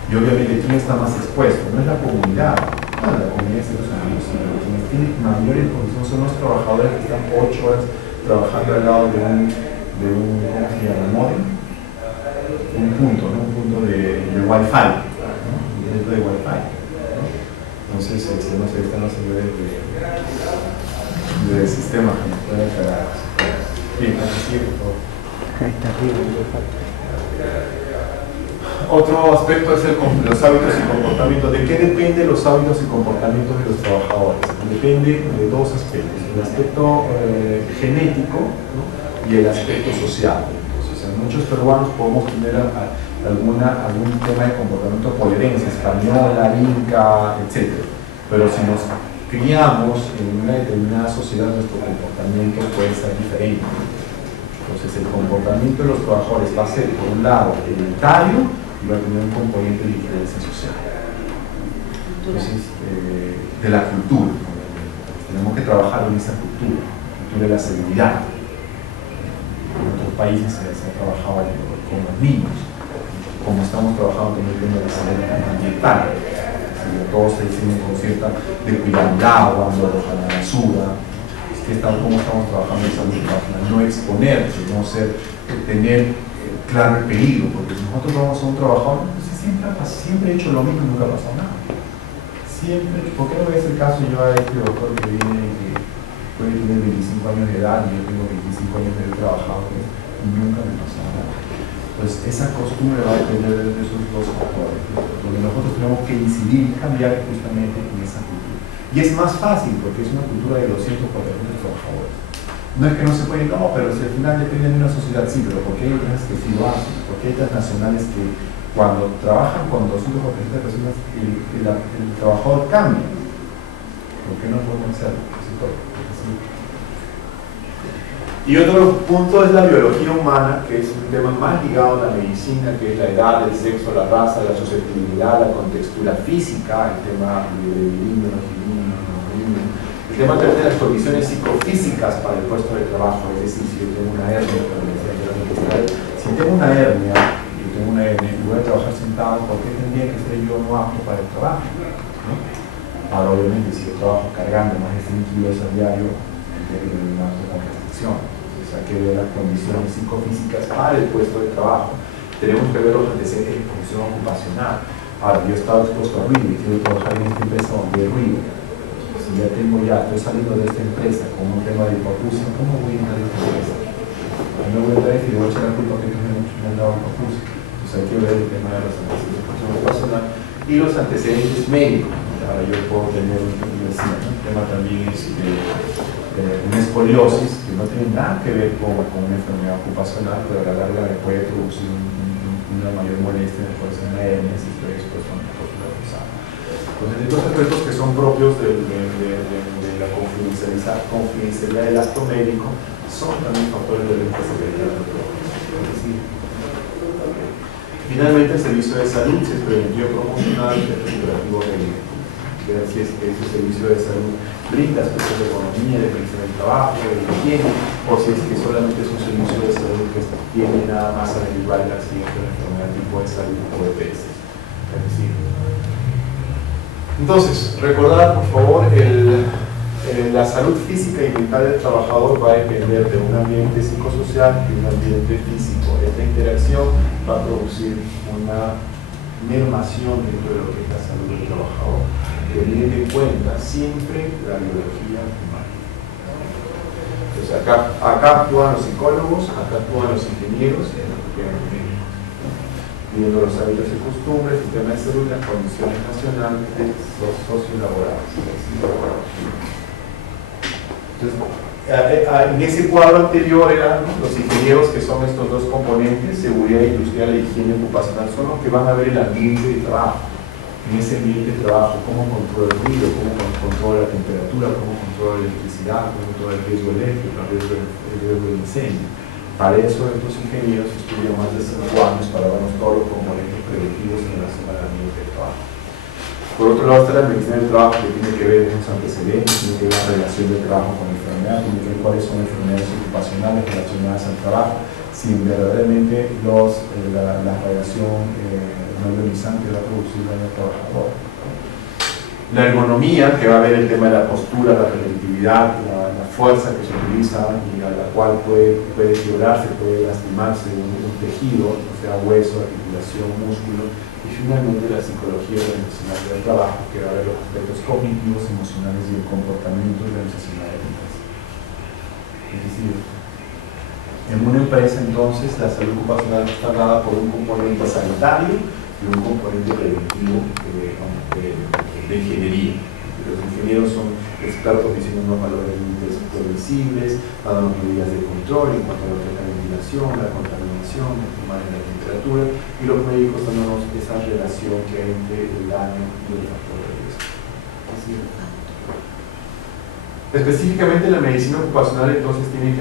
Y obviamente, ¿quién está más expuesto? No es la comunidad, la comunidad es sino quienes tienen mayores condiciones son los trabajadores que están 8 horas trabajando al lado de un ¿cómo se llama? ¿Modem? Un punto de Wi-Fi, ¿no? Un punto de Wi-Fi, ¿no? Entonces, no sé, están los servidores de sistema que nos pueden cargar. Bien, así, por favor. Está arriba, Otro aspecto es los hábitos y comportamientos. ¿De qué dependen los hábitos y comportamientos de los trabajadores? Depende de dos aspectos, el aspecto genético, ¿no? Y el aspecto social. Muchos peruanos podemos tener algún tema de comportamiento por herencia española, inca, etc. Pero si nos criamos en una determinada sociedad, nuestro comportamiento puede ser diferente. Entonces, el comportamiento de los trabajadores va a ser, por un lado, hereditario y va a tener un componente de influencia social. Entonces, de la cultura. Tenemos que trabajar en esa cultura de la seguridad. En otros países se ha trabajado con los niños, como estamos trabajando también con la salud ambiental. Todos se dicen con cierta de cuidar el agua, no arrojar la basura, cómo estamos trabajando en salud, no exponerse, no tener claro el peligro, porque si nosotros vamos a un trabajador, pues siempre he hecho lo mismo y nunca ha pasado nada. Siempre, ¿por qué no es el caso yo a este doctor que viene que puede tener 25 años de edad y yo tengo 25 años de haber trabajado y nunca me pasó nada? Pues esa costumbre va a depender de esos dos factores, donde nosotros tenemos que incidir y cambiar justamente en esa cultura. Y es más fácil porque es una cultura de 200 o 400 trabajadores. No es que no se puede, no, pero si al final depende de una sociedad, sí, pero porque hay empresas que sí lo hacen, porque hay transnacionales que cuando trabajan con 200 o 300 personas, el trabajador cambia. ¿Por qué no podemos hacerlo? Y otro punto es la biología humana, que es un tema más ligado a la medicina, que es la edad, el sexo, la raza, la susceptibilidad, la contextura física, el tema de niños, el tema también de las condiciones psicofísicas para el puesto de trabajo, es decir, si yo tengo una hernia, y voy a trabajar sentado, ¿por qué tendría que ser yo no apto para el trabajo? ¿No? Ahora, obviamente, si yo trabajo cargando más de 100 kilos a diario, tendría que tener una alta restricción. Hay que ver las condiciones psicofísicas para el puesto de trabajo. Tenemos que ver los antecedentes de función ocupacional. Ahora, yo he estado expuesto a ruido y quiero trabajar en esta empresa donde hay ruido. Si estoy saliendo de esta empresa con un tema de hipoacusia, ¿cómo voy a entrar en esta empresa? No voy a entrar y le voy a echar la culpa que me han dado hipoacusia. Entonces hay que ver el tema de los antecedentes de función ocupacional y los antecedentes médicos. Ahora yo puedo tener un tema también es una escoliosis que no tiene nada que ver con una enfermedad ocupacional, pero a la larga me puede producir una mayor molestia, me puede ser una hernia si estoy expuesto a una postura cruzada. Entonces, estos aspectos que son propios de la confidencialidad del acto médico son también factores de riesgo secretario. Finalmente, el servicio de salud, si es preventivo promocional, es operativo médico. Ver si ese servicio de salud brinda aspectos de economía, de prevención del trabajo, de higiene, o si es que solamente es un servicio de salud que tiene nada más a derivar el accidente de enfermedad tipo de salud o de EPS. Es decir, entonces, recordar por favor, la salud física y mental del trabajador va a depender de un ambiente psicosocial y un ambiente físico. Esta interacción va a producir una mermación dentro de lo que es la salud del trabajador, teniendo en cuenta siempre la biología humana. Entonces acá actúan los psicólogos, acá actúan los ingenieros y incluyendo los hábitos y costumbres, sistema de salud y las condiciones nacionales de los sociolaborales. Entonces, en ese cuadro anterior eran los ingenieros, que son estos dos componentes, seguridad industrial e higiene ocupacional, son los que van a ver el ambiente de trabajo. En ese ambiente de trabajo, cómo controla el ruido, cómo controla la temperatura, cómo controla la electricidad, cómo controla el riesgo eléctrico, el riesgo de incendio. Para eso estos ingenieros estudian más de 5 años para darnos todos los componentes preventivos en relación al ambiente de trabajo. Por otro lado está la medicina del trabajo, que tiene que ver con los antecedentes, tiene que ver la relación del trabajo con la enfermedad, tiene que ver cuáles son las enfermedades ocupacionales relacionadas al trabajo, si verdaderamente la radiación no ionizante va a producir daño al trabajador. La ergonomía, que va a ver el tema de la postura, la relatividad, la fuerza que se utiliza y a la cual puede quebrarse, puede lastimarse un tejido, o sea, hueso, articulación, músculo. Y finalmente la psicología organizacional del trabajo, que va a ver los aspectos cognitivos, emocionales y el comportamiento organizacional de la empresa. Es decir, en una empresa entonces la salud ocupacional está dada por un componente sanitario y un componente preventivo de ingeniería. Los ingenieros son expertos diciendo unos valores límites previsibles, dando medidas de control en cuanto a lo que es la ventilación, la contaminación, el tema de la temperatura, y los médicos dándonos esa relación que hay entre el daño y el factor de riesgo. Específicamente la medicina ocupacional entonces tiene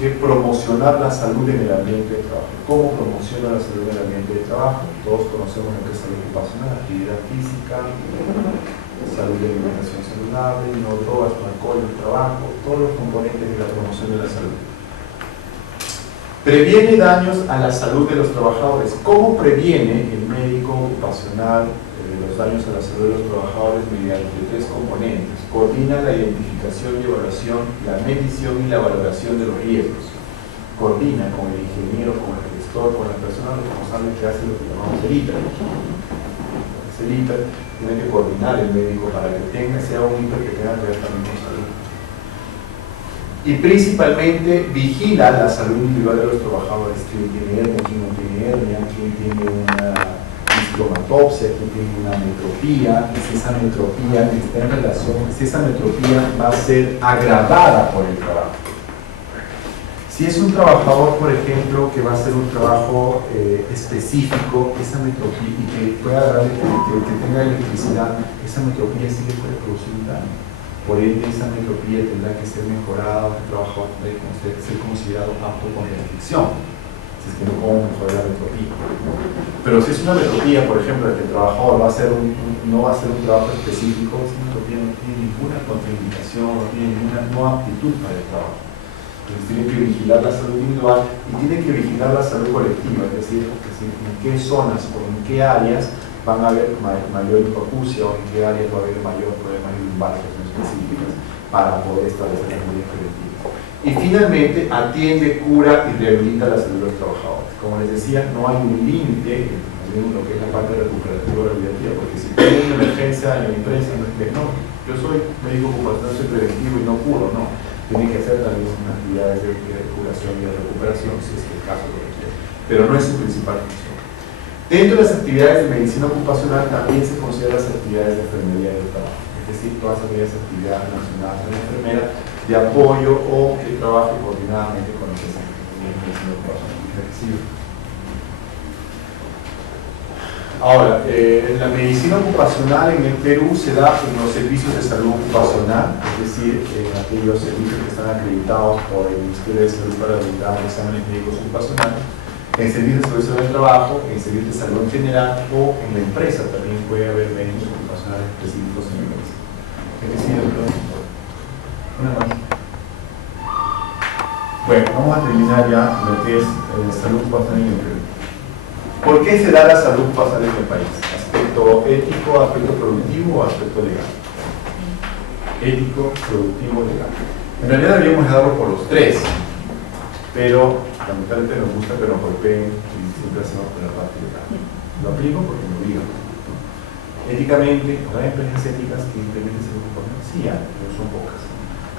que promocionar la salud en el ambiente de trabajo. ¿Cómo promociona la salud en el ambiente de trabajo? Todos conocemos lo que es salud ocupacional, actividad física, salud de alimentación saludable, no drogas, no alcohol, el trabajo, todos los componentes de la promoción de la salud. Previene daños a la salud de los trabajadores. ¿Cómo previene el médico ocupacional los daños a la salud de los trabajadores? Mediante 3 componentes. Coordina la identificación y evaluación, la medición y la valoración de los riesgos. Coordina con el ingeniero, con el gestor, con la persona responsable que hace lo que llamamos el ITER. El ITER tiene que coordinar el médico para que sea un ITER que tenga que ver también con salud. Y principalmente vigila la salud individual de los trabajadores. ¿Quién tiene hernia, quién no tiene hernia, quién tiene una histomatopsia, quién tiene una metropía, si esa metropía está en relación, si esa metropía va a ser agravada por el trabajo. Si es un trabajador, por ejemplo, que va a hacer un trabajo específico, esa metropía, y que tenga electricidad, esa metropía sí le puede producir un daño. Por ende, esa metropía tendrá que ser mejorada, el trabajador tendrá que ser considerado apto con restricción. Si es que no podemos mejorar la metropía. Pero si es una metropía, por ejemplo, de que el trabajador no va a hacer un trabajo específico, esa metropía no tiene ninguna contraindicación, no tiene ninguna aptitud para el trabajo. Entonces tiene que vigilar la salud individual y tiene que vigilar la salud colectiva, es decir, en qué zonas o en qué áreas van a haber mayor hipoacusia o en qué áreas va a haber mayor problemas lumbares específicas para poder establecer las medidas preventivas. Y finalmente atiende, cura y rehabilita la salud de los trabajadores. Como les decía, no hay un límite en lo que es la parte recuperativa o rehabilitativa, porque si tiene una emergencia en la empresa, no es que no, yo soy médico ocupacional, soy preventivo y no curo, no. Tiene que hacer también unas actividades de curación y de recuperación si es que el caso lo requiere, pero no es su principal función. Dentro de las actividades de medicina ocupacional también se consideran las actividades de enfermería del trabajo, es decir, todas aquellas actividades relacionadas a la enfermera de apoyo o que trabaje coordinadamente con los que se medicina ocupacional. Ahora, la medicina ocupacional en el Perú se da en los servicios de salud ocupacional, es decir, aquellos servicios que están acreditados por el Ministerio de Salud para brindar exámenes médicos ocupacionales, en servicios de salud del trabajo, en servicios de salud en general o en la empresa también puede haber médicos ocupacionales específicos en la empresa. Es decir, una más. Bueno, vamos a terminar ya lo que es salud ocupacional en el Perú. ¿Por qué se da la salud ocupacional en el país? ¿Aspecto ético, aspecto productivo o aspecto legal? Ético, productivo, legal. En realidad deberíamos darlo por los 3, pero lamentablemente nos gusta que nos golpeen y siempre hacemos por la parte legal. Lo aplico porque me obligan. Éticamente, ¿habrá empresas éticas que implementen salud ocupacional? Sí, hay, pero son pocas.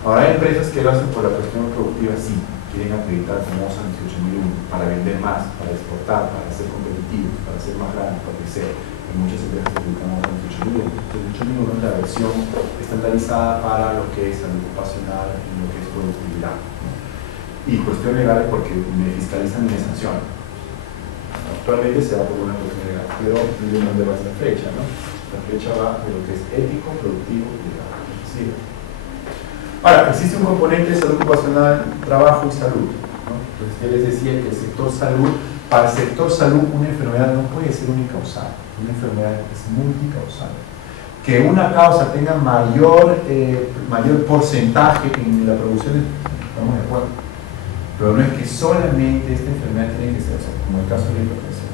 Ahora hay empresas que lo hacen por la cuestión productiva, sí. quieren acreditar como OSA 18001 para vender más, para exportar, para ser competitivos, para ser más grandes, para crecer. En muchas empresas se aplican OSA 18001. 18001 es la versión estandarizada para lo que es salud ocupacional y lo que es productividad. Y cuestión legal porque me fiscalizan y me sancionan. Actualmente se va por una cuestión legal, pero ¿de dónde va esta flecha? ¿No? La flecha va de lo que es ético, productivo y legal. ¿Sí? Ahora, existe un componente de salud ocupacional, trabajo y salud, ¿no? Entonces, ya les decía que el sector salud, para el sector salud, una enfermedad no puede ser unicausal, una enfermedad es multicausal. Que una causa tenga mayor porcentaje en la producción, estamos de acuerdo. Pero no es que solamente esta enfermedad tiene que ser, como el caso de la hipertensión.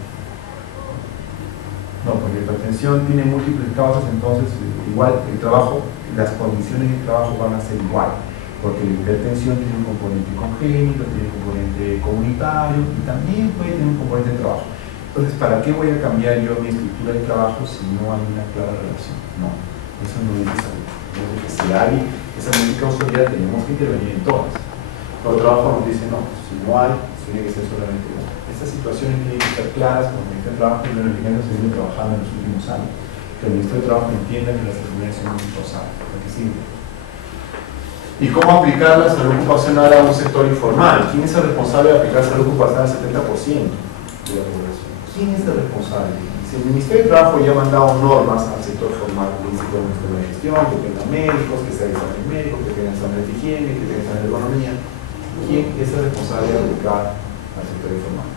No, porque la hipertensión tiene múltiples causas, entonces igual el trabajo, las condiciones de trabajo van a ser igual, porque la hipertensión tiene un componente congénito, tiene un componente comunitario y también puede tener un componente de trabajo. Entonces, ¿para qué voy a cambiar yo mi estructura de trabajo si no hay una clara relación? No, eso no dice salud. Entonces, si hay esa multicausalidad, tenemos que intervenir en todas. Pero el trabajo nos dice, no, si no hay, tiene que ser solamente uno. Estas situaciones tienen que estar claras con el Ministerio de Trabajo y los mexicanos se vienen trabajando en los últimos años. Que el Ministerio de Trabajo entienda que las enfermedades son multicausales. ¿Qué sirve? ¿Y cómo aplicar la salud ocupacional a un sector informal? ¿Quién es el responsable de aplicar salud ocupacional al 70% de la población? ¿Quién es el responsable? Si el Ministerio de Trabajo ya ha mandado normas al sector formal, que dice cómo es la gestión, que tengan médicos, que sea examen médico, que tengan examen de higiene, que tengan examen de economía, ¿quién es el responsable de aplicar al sector informal?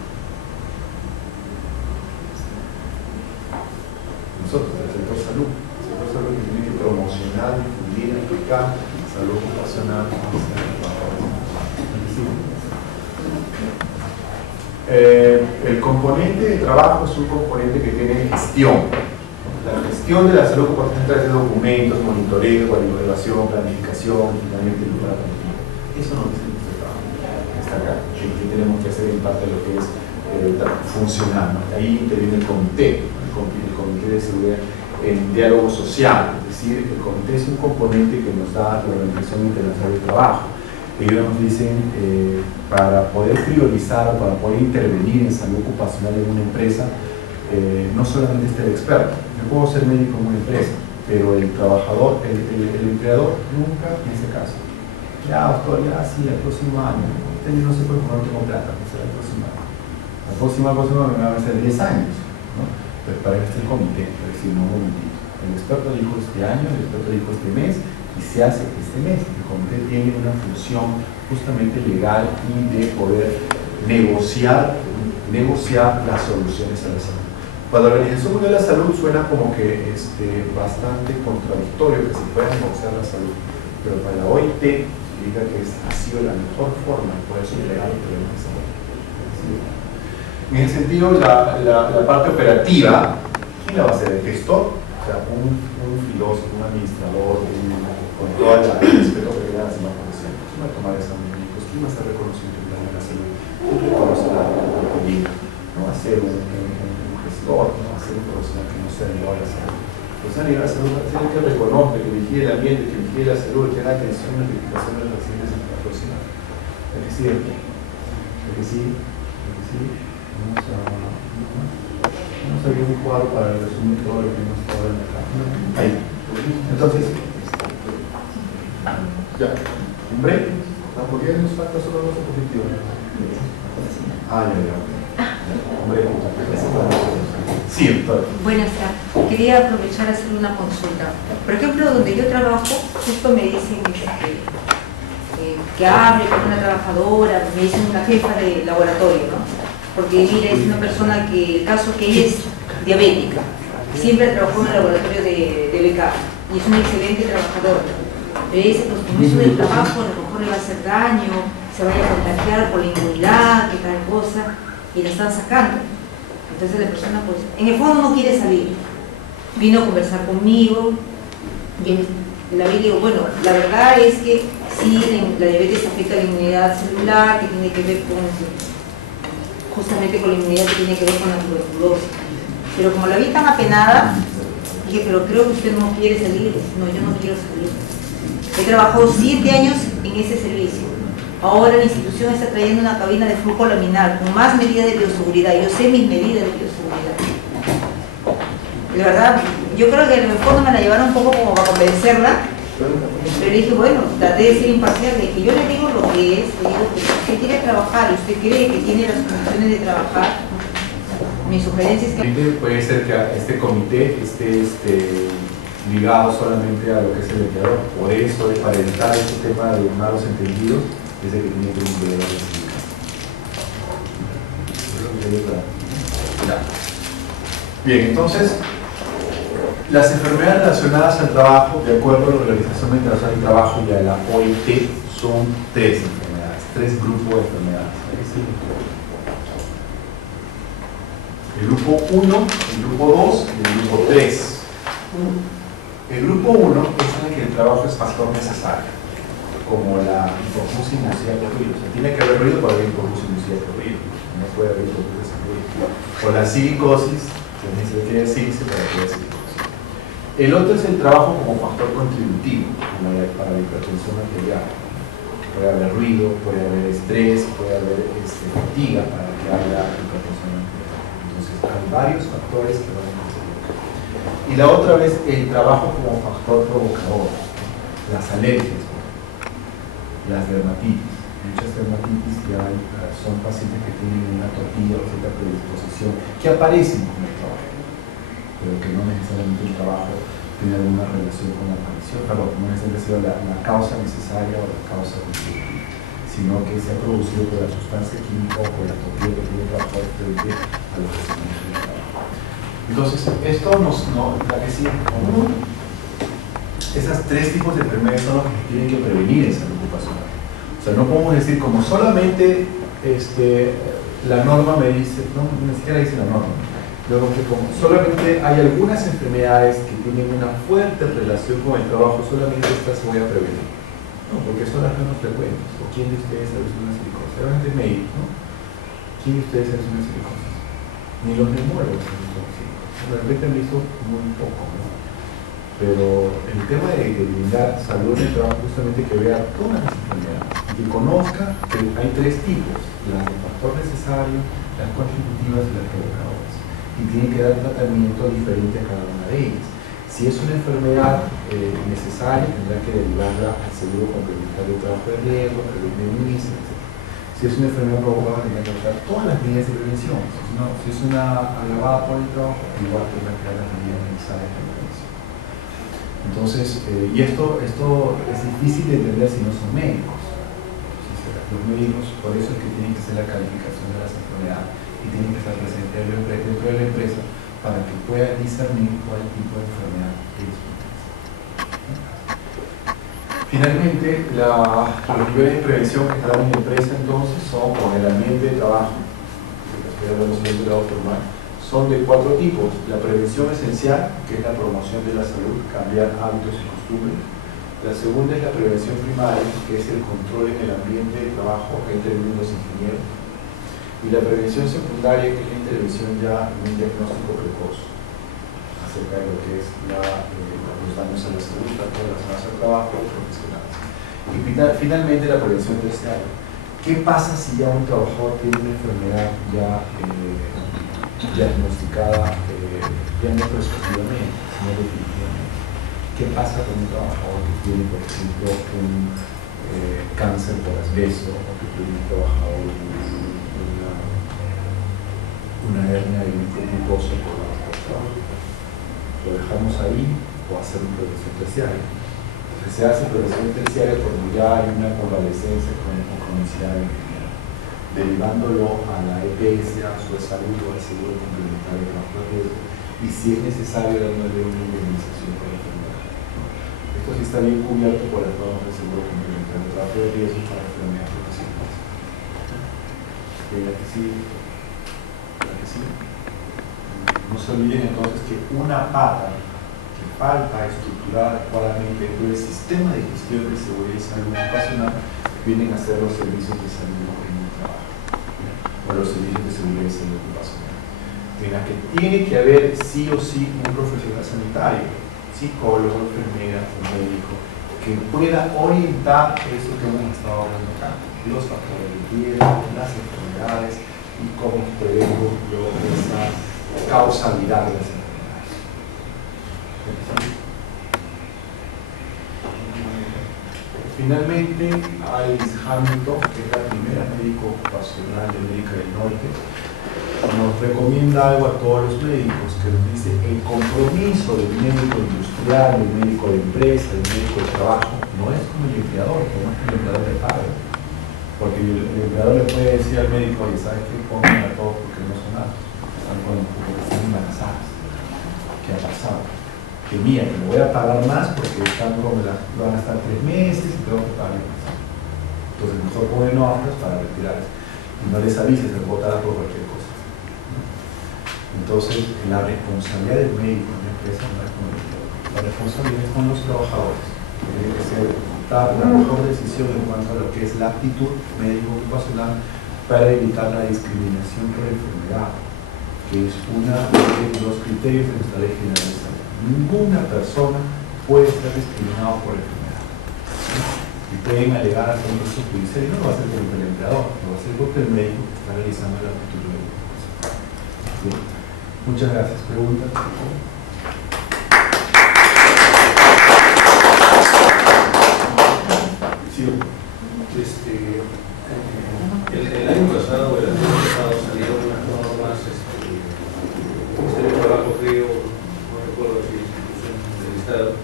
Nosotros, el sector salud. El sector salud que tiene que promocionar, difundir, aplicar salud ocupacional. El componente de trabajo es un componente que tiene gestión. La gestión de la salud ocupacional trae documentos, monitoreo, evaluación, planificación, finalmente el lugar planificación. Eso no dice el trabajo. Está acá. ¿Qué tenemos que hacer en parte de lo que es funcional? ¿No? Ahí interviene el comité de seguridad en diálogo social. Es decir, el comité es un componente que nos da la Organización Internacional del Trabajo. Ellos nos dicen para poder priorizar, para poder intervenir en salud ocupacional en una empresa, no solamente está el experto. Yo puedo ser médico en una empresa, pero el trabajador, el empleador nunca me hace caso. Ya, doctor, ya sí, el próximo año. Usted no se puede poner como plata, será el próximo año. La próxima me va a ser 10 años, ¿no? Pero para eso está el comité, para decir, no, un momentito. El experto dijo este año, el experto dijo este mes, y se hace este mes. El comité tiene una función justamente legal y de poder negociar las soluciones a la salud. Cuando la Organización Mundial de la Salud suena como que bastante contradictorio que se pueda negociar la salud, pero para la OIT significa que ha sido la mejor forma de poder superar el problema de salud. En ese sentido, la parte operativa, ¿quién la va a hacer? ¿El gestor? O sea, un filósofo, un administrador, con todo el respeto que le dan a las demás profesiones. ¿Quién va a tomar examen médicos? ¿Quién va a hacer reconocimiento en plan de la salud? ¿Quién reconoce la colina? No va a ser un gestor, no va a ser un profesional que no sea ligado a la salud. El profesional ligado a la salud va a ser el que reconozca, que vigile el ambiente, que vigile la salud, que haga atención a la identificación de los pacientes en la profesional. Es decir, vamos a ver un cuadro para resumir todo lo que hemos estado viendo acá. Ahí. Entonces, ya, un break. ¿Por qué nos falta solo los objetivos? Un break. Sí, doctor. Buenas tardes. Quería aprovechar a hacerle una consulta. Por ejemplo, donde yo trabajo, justo me dicen que hable con una trabajadora, me dicen una jefa de laboratorio, ¿no? Porque mira, es una persona que, el caso que ella es diabética, siempre trabajó en el laboratorio de BK y es un excelente trabajador. Pero dice, pues con eso del trabajo a lo mejor le va a hacer daño, se vaya a contagiar por la inmunidad, que tal cosa, y la están sacando. Entonces la persona, pues, en el fondo no quiere salir. Vino a conversar conmigo, y la vi y digo, bueno, la verdad es que sí, la diabetes afecta la inmunidad celular, que tiene que ver justamente con la inmunidad que tiene que ver con la tuberculosis. Pero como la vi tan apenada, dije, pero creo que usted no quiere salir. No, yo no quiero salir. He trabajado 7 años en ese servicio. Ahora la institución está trayendo una cabina de flujo laminar con más medidas de bioseguridad. Yo sé mis medidas de bioseguridad. De verdad, yo creo que en el fondo me la llevaron un poco como para convencerla, pero dije, bueno, traté de ser imparcial, de que yo le digo lo que es, le digo que si usted quiere trabajar y usted cree que tiene las condiciones de trabajar, mi sugerencia es que... Puede ser que este comité esté ligado solamente a lo que es el empleador. Por eso, para evitar este tema de malos entendidos, es el que tiene que incluir a los sindicatos. Bien, entonces, las enfermedades relacionadas al trabajo, de acuerdo a la Organización Internacional del Trabajo y a la OIT, son 3 enfermedades, 3 grupos de enfermedades. El grupo 1, el grupo 2 y el grupo 3. El grupo 1 es en el que el trabajo es factor necesario, como la hipoacusia inusial de ruido. O sea, tiene que haber ruido para haber hipoacusia inusial de ruido. No puede haber hipoacusia sin ruido. O la silicosis, que se quiere decirse para que haya silicosis. El otro es el trabajo como factor contributivo para la hipertensión arterial. Puede haber ruido, puede haber estrés, puede haber fatiga para que haya hipertensión arterial. Entonces, hay varios factores que van a conseguir. Y la otra vez, el trabajo como factor provocador, las alergias, las dermatitis. Muchas dermatitis que hay son pacientes que tienen una torpilla o cierta predisposición que aparecen con el trabajo, pero que no necesariamente el trabajo tiene alguna relación con la aparición, perdón, no necesariamente la causa necesaria o la causa contributiva, sino que se ha producido por la sustancia química o por la torpilla que tiene el trabajador frente a los que se tienen el trabajo. Entonces, esto la que sí, esas 3 tipos de enfermedades son los que tienen que prevenir en salud ocupacional. O sea, no podemos decir como solamente la norma me dice, no, ni siquiera dice la norma, luego que como solamente hay algunas enfermedades que tienen una fuerte relación con el trabajo, solamente estas voy a prevenir. No, porque son las menos frecuentes. ¿O quién de ustedes ha visto una silicosis? Obviamente médicos, ¿no? ¿Quién de ustedes ha visto una silicosis? Ni los neumólogos han visto una silicosis. De repente han visto muy poco, ¿no? Pero el tema de brindar salud en el trabajo justamente que vea todas las enfermedades y que conozca que hay 3 tipos, las de factor necesario, las contributivas y las provocadoras, y tiene que dar tratamiento diferente a cada una de ellas. Si es una enfermedad necesaria, tendrá que derivarla al seguro complementario de trabajo de riesgo, al INS, etc. Si es una enfermedad provocada, tendrá que usar todas las medidas de prevención. Si es una agravada por el trabajo, igual tendrá que dar las medidas necesarias de prevención. Entonces, y esto es difícil de entender si no son médicos. Los médicos, por eso es que tienen que hacer la calificación de las enfermedades y tienen que estar presentes dentro de la empresa para que pueda discernir cuál tipo de enfermedad es. Finalmente, los niveles de prevención que está en la empresa entonces son con el ambiente de trabajo, que hablamos en el lado formal, son de 4 tipos. La prevención esencial, que es la promoción de la salud, cambiar hábitos y costumbres. La segunda es la prevención primaria, que es el control en el ambiente de trabajo, que intervienen los ingenieros. Y la prevención secundaria, que es la intervención ya en un diagnóstico precoz acerca de lo que es los daños a la salud, tanto relacionados al trabajo como profesionales. Y finalmente la prevención terciaria. ¿Qué pasa si ya un trabajador tiene una enfermedad ya diagnosticada, ya no prospectivamente, sino definitivamente? ¿Qué pasa con un trabajador que tiene, por ejemplo, un cáncer por asbesto, o que tiene un trabajador una hernia de glucosa por trabajo? ¿Lo dejamos ahí o hacer una prevención terciaria? Se hace prevención terciaria cuando ya hay una convalescencia con cronicidad de enfermedad, derivándolo a la EPS, a su salud o al seguro complementario de trabajo de riesgo, y si es necesario dándole una indemnización por la enfermedad. Esto sí está bien cubierto por las normas del seguro complementario de trabajo de riesgo para enfermedades profesionales. La que sí. No se olviden entonces que una pata que falta estructurar adecuadamente dentro del sistema de gestión de seguridad y salud ocupacional vienen a ser los servicios de salud en el trabajo, o los servicios de seguridad y salud ocupacional, en la que tiene que haber sí o sí un profesional sanitario, psicólogo, enfermera, un médico, que pueda orientar eso que hemos estado hablando acá. los factores de riesgo, las enfermedades y cómo prevengo yo esa causalidad de las enfermedades. Finalmente, Alice Hamilton, que es la primera médico ocupacional de América del Norte, nos recomienda algo a todos los médicos, que nos dice el compromiso del médico industrial, del médico de empresa, del médico de trabajo, no es como el empleador, no es que el empleador le pague. Porque el empleador le puede decir al médico, oye, ¿sabes qué? Pongan a todos porque no son aptos, porque están embarazadas. ¿Qué ha pasado? Que mira, que me voy a pagar más porque van a estar 3 meses y tengo que pagar más. Entonces mejor ponen hojas para retirarse. Y no les avises, les votar por cualquier cosa. Entonces, la responsabilidad del médico en la empresa no es con el empleador. La responsabilidad es con los trabajadores. Tiene que ser dar la mejor decisión en cuanto a lo que es la actitud médico-ocupacional para evitar la discriminación por enfermedad, que es uno de los criterios de nuestra ley general de salud. Ninguna persona puede ser discriminada por enfermedad. Y pueden alegar hasta un proceso judicial y no lo va a hacer por el empleador, lo va a hacer porque el médico está realizando la actitud médico. Muchas gracias. ¿Preguntas? Sí. El año pasado, el año pasado salieron unas normas, Ministerio de Trabajo, creo, no recuerdo si institución del Estado,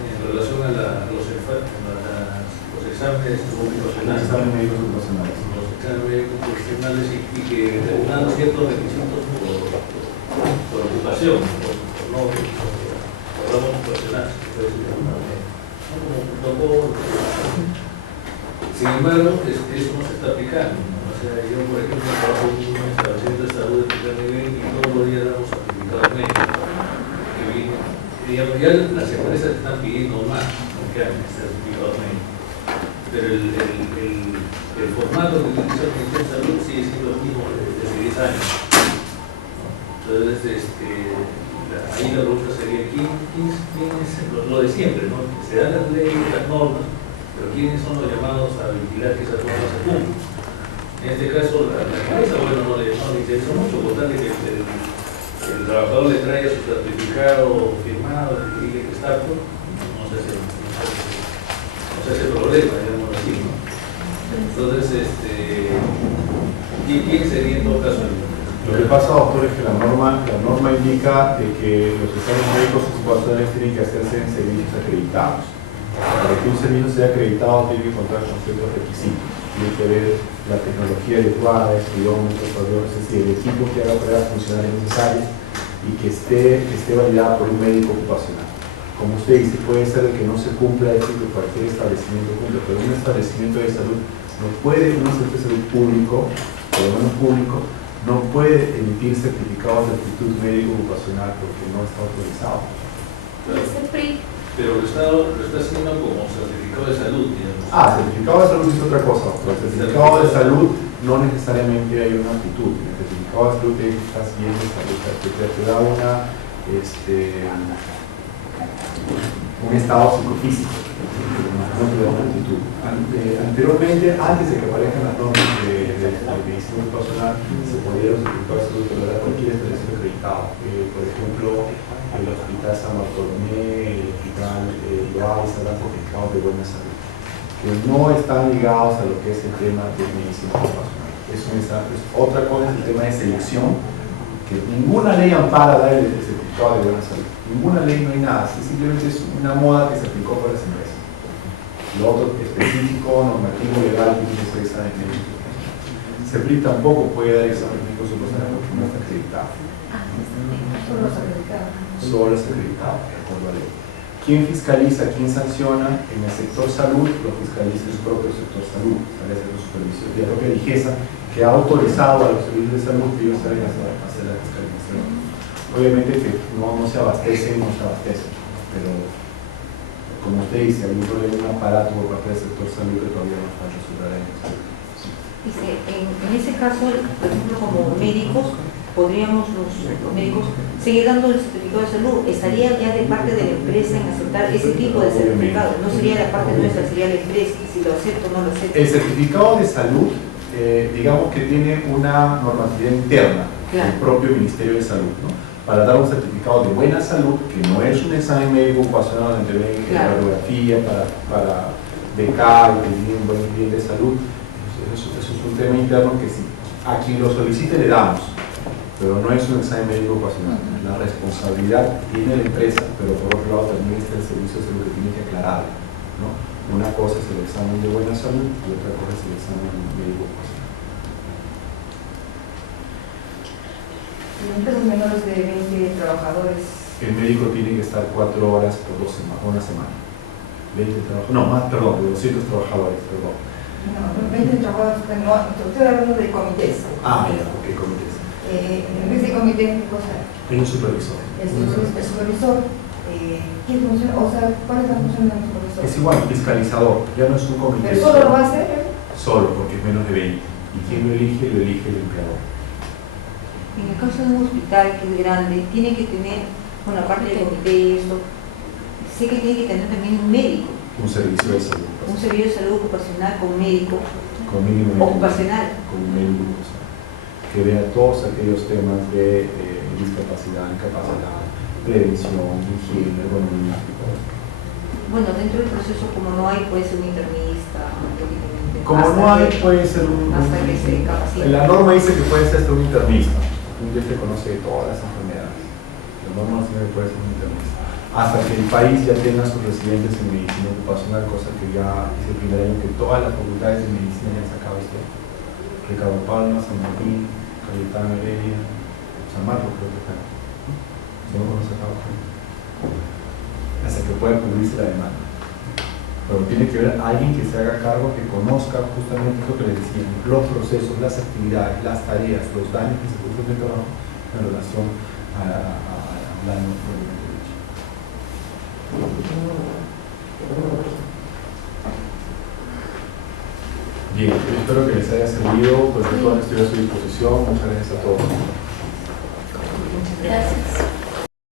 en relación a los exámenes ocupacionales. Exámenes médicos ocupacionales. Los exámenes médicos profesionales y que determinaban ciertos requisitos por ocupación, por no ramos ocupacionales. Sin embargo, eso no se está aplicando. O sea, yo, por ejemplo, trabajo en un establecimiento de salud de primer nivel y todos los días damos certificados médicos. Ya las empresas están pidiendo más que hagan certificados médicos. Pero el formato que utiliza el Ministerio de Salud sigue siendo el mismo desde 10 años. Entonces, ahí la pregunta sería, ¿quién es lo de siempre, ¿no? Se dan las leyes, las normas, pero ¿quiénes son los llamados a vigilar que esas normas se cumplan? En este caso, la empresa, bueno, no le interesa mucho, por tal de que el trabajador le traiga su certificado firmado, que diga que está apto, no se hace problema, digamos así, ¿no? Entonces, ¿quién sería en todo caso el? Lo que pasa, doctor, es que la norma indica de que los exámenes médicos ocupacionales tienen que hacerse en servicios acreditados. Para que un servicio sea acreditado tiene que contar con ciertos requisitos. Tiene que ver la tecnología adecuada, estudiómetros, es decir, el equipo que haga pruebas funcionales necesarias y que esté validada por un médico ocupacional. Como usted dice, puede ser que no se cumpla eso que cualquier establecimiento cumple, pero un establecimiento de salud no puede, un centro de salud público, por lo menos público, no puede emitir certificados de actitud médico-ocupacional porque no está autorizado. Pero el Estado lo está haciendo como certificado de salud, digamos. Certificado de salud es otra cosa. El certificado de salud no necesariamente hay una actitud. El certificado de salud te estás bien de salud, te da un estado psicofísico, no te da una actitud. Anteriormente, antes de que aparezcan las normas de medicina ocupacional, se podía los certificados de salud para cualquier establecimiento acreditado. Por ejemplo, el Hospital San Bartolomé, el Hospital Loaiza, dan certificados de buena salud, que no están ligados a lo que es el tema de medicina ocupacional. Eso es otra cosa, es el tema de selección, que ninguna ley ampara dar el certificado de buena salud. Ninguna ley, no hay nada, simplemente es una moda que se aplicó por las empresas. Lo otro específico, normativo, legal, tiene que ser examen médico. CEPRI tampoco puede dar examen médico ocupacional porque no está acreditado. Solo es acreditado, de acuerdo a la ley. ¿Quién fiscaliza, quién sanciona? En el sector salud lo fiscaliza el propio sector salud, establece los supervisores. Ya lo que DIGESA, que ha autorizado a los servicios de salud que ellos saben hacer la fiscalización. Obviamente que no se abastece, pero como usted dice, hay un aparato por parte del sector salud que todavía nos falta resolver. Dice, en ese caso, por ejemplo, como médicos, podríamos los médicos seguir dando el certificado de salud. Estaría ya de parte de la empresa en aceptar ese tipo de certificado. No sería la parte nuestra, sería la empresa, si lo acepto o no lo acepto. El certificado de salud, digamos que tiene una normatividad interna del propio Ministerio de Salud, ¿no? Para dar un certificado de buena salud, que no es un examen médico ocupacional donde ven radiografía para becar, que tiene un buen bien de salud. Eso es un tema interno que sí, a quien lo solicite le damos, pero no es un examen médico ocupacional. La responsabilidad tiene la empresa, pero por otro lado también está el servicio de salud que tiene que aclarar, ¿no? Una cosa es el examen de buena salud y otra cosa es el examen médico ocupacional. Empresas menores de 20 trabajadores. El médico tiene que estar 4 horas por una semana. 20 trabajadores, no, más, perdón, de 200 trabajadores, perdón. No, 20 trabajadores, no, estoy hablando de comités. Ah, ya, ok, comités. En vez de comité, ¿qué cosa? Hay un supervisor. El supervisor, ¿qué función? O sea, ¿cuál es la función del supervisor? Es igual, fiscalizador, ya no es un comité. ¿Pero solo lo va a hacer él? Solo, porque es menos de 20. ¿Y quién lo elige? Lo elige el empleador. En el caso de un hospital que es grande, tiene que tener, bueno, aparte del comité y esto, sé que tiene que tener también un médico, Un servicio de salud. un servicio de salud ocupacional con médico Con mínimo ocupacional. Con un médico ocupacional. Que vea todos aquellos temas de discapacidad, incapacidad, prevención, higiene, ergonomía. Bueno, dentro del proceso, como no hay, puede ser un internista. Como no hay, puede ser un... Hasta que se capacite. La norma dice que puede ser hasta un internista. Un día se conoce de todas las enfermedades. La norma dice que puede ser un internista. Hasta que el país ya tenga sus residentes en medicina ocupacional, cosa que ya es el primer año que todas las facultades de medicina ya han sacado esto. Ricardo Palma, San Martín, Cayetano Heredia, San Marcos creo que está. No lo sacado. Hasta que pueda cubrirse la demanda. Pero tiene que haber alguien que se haga cargo, que conozca justamente lo que les decía, los procesos, las actividades, las tareas, los daños que se producen en el trabajo en relación al daño propiamente dicho. Bien, yo espero que les haya servido, pues estoy a su disposición. Muchas gracias a todos.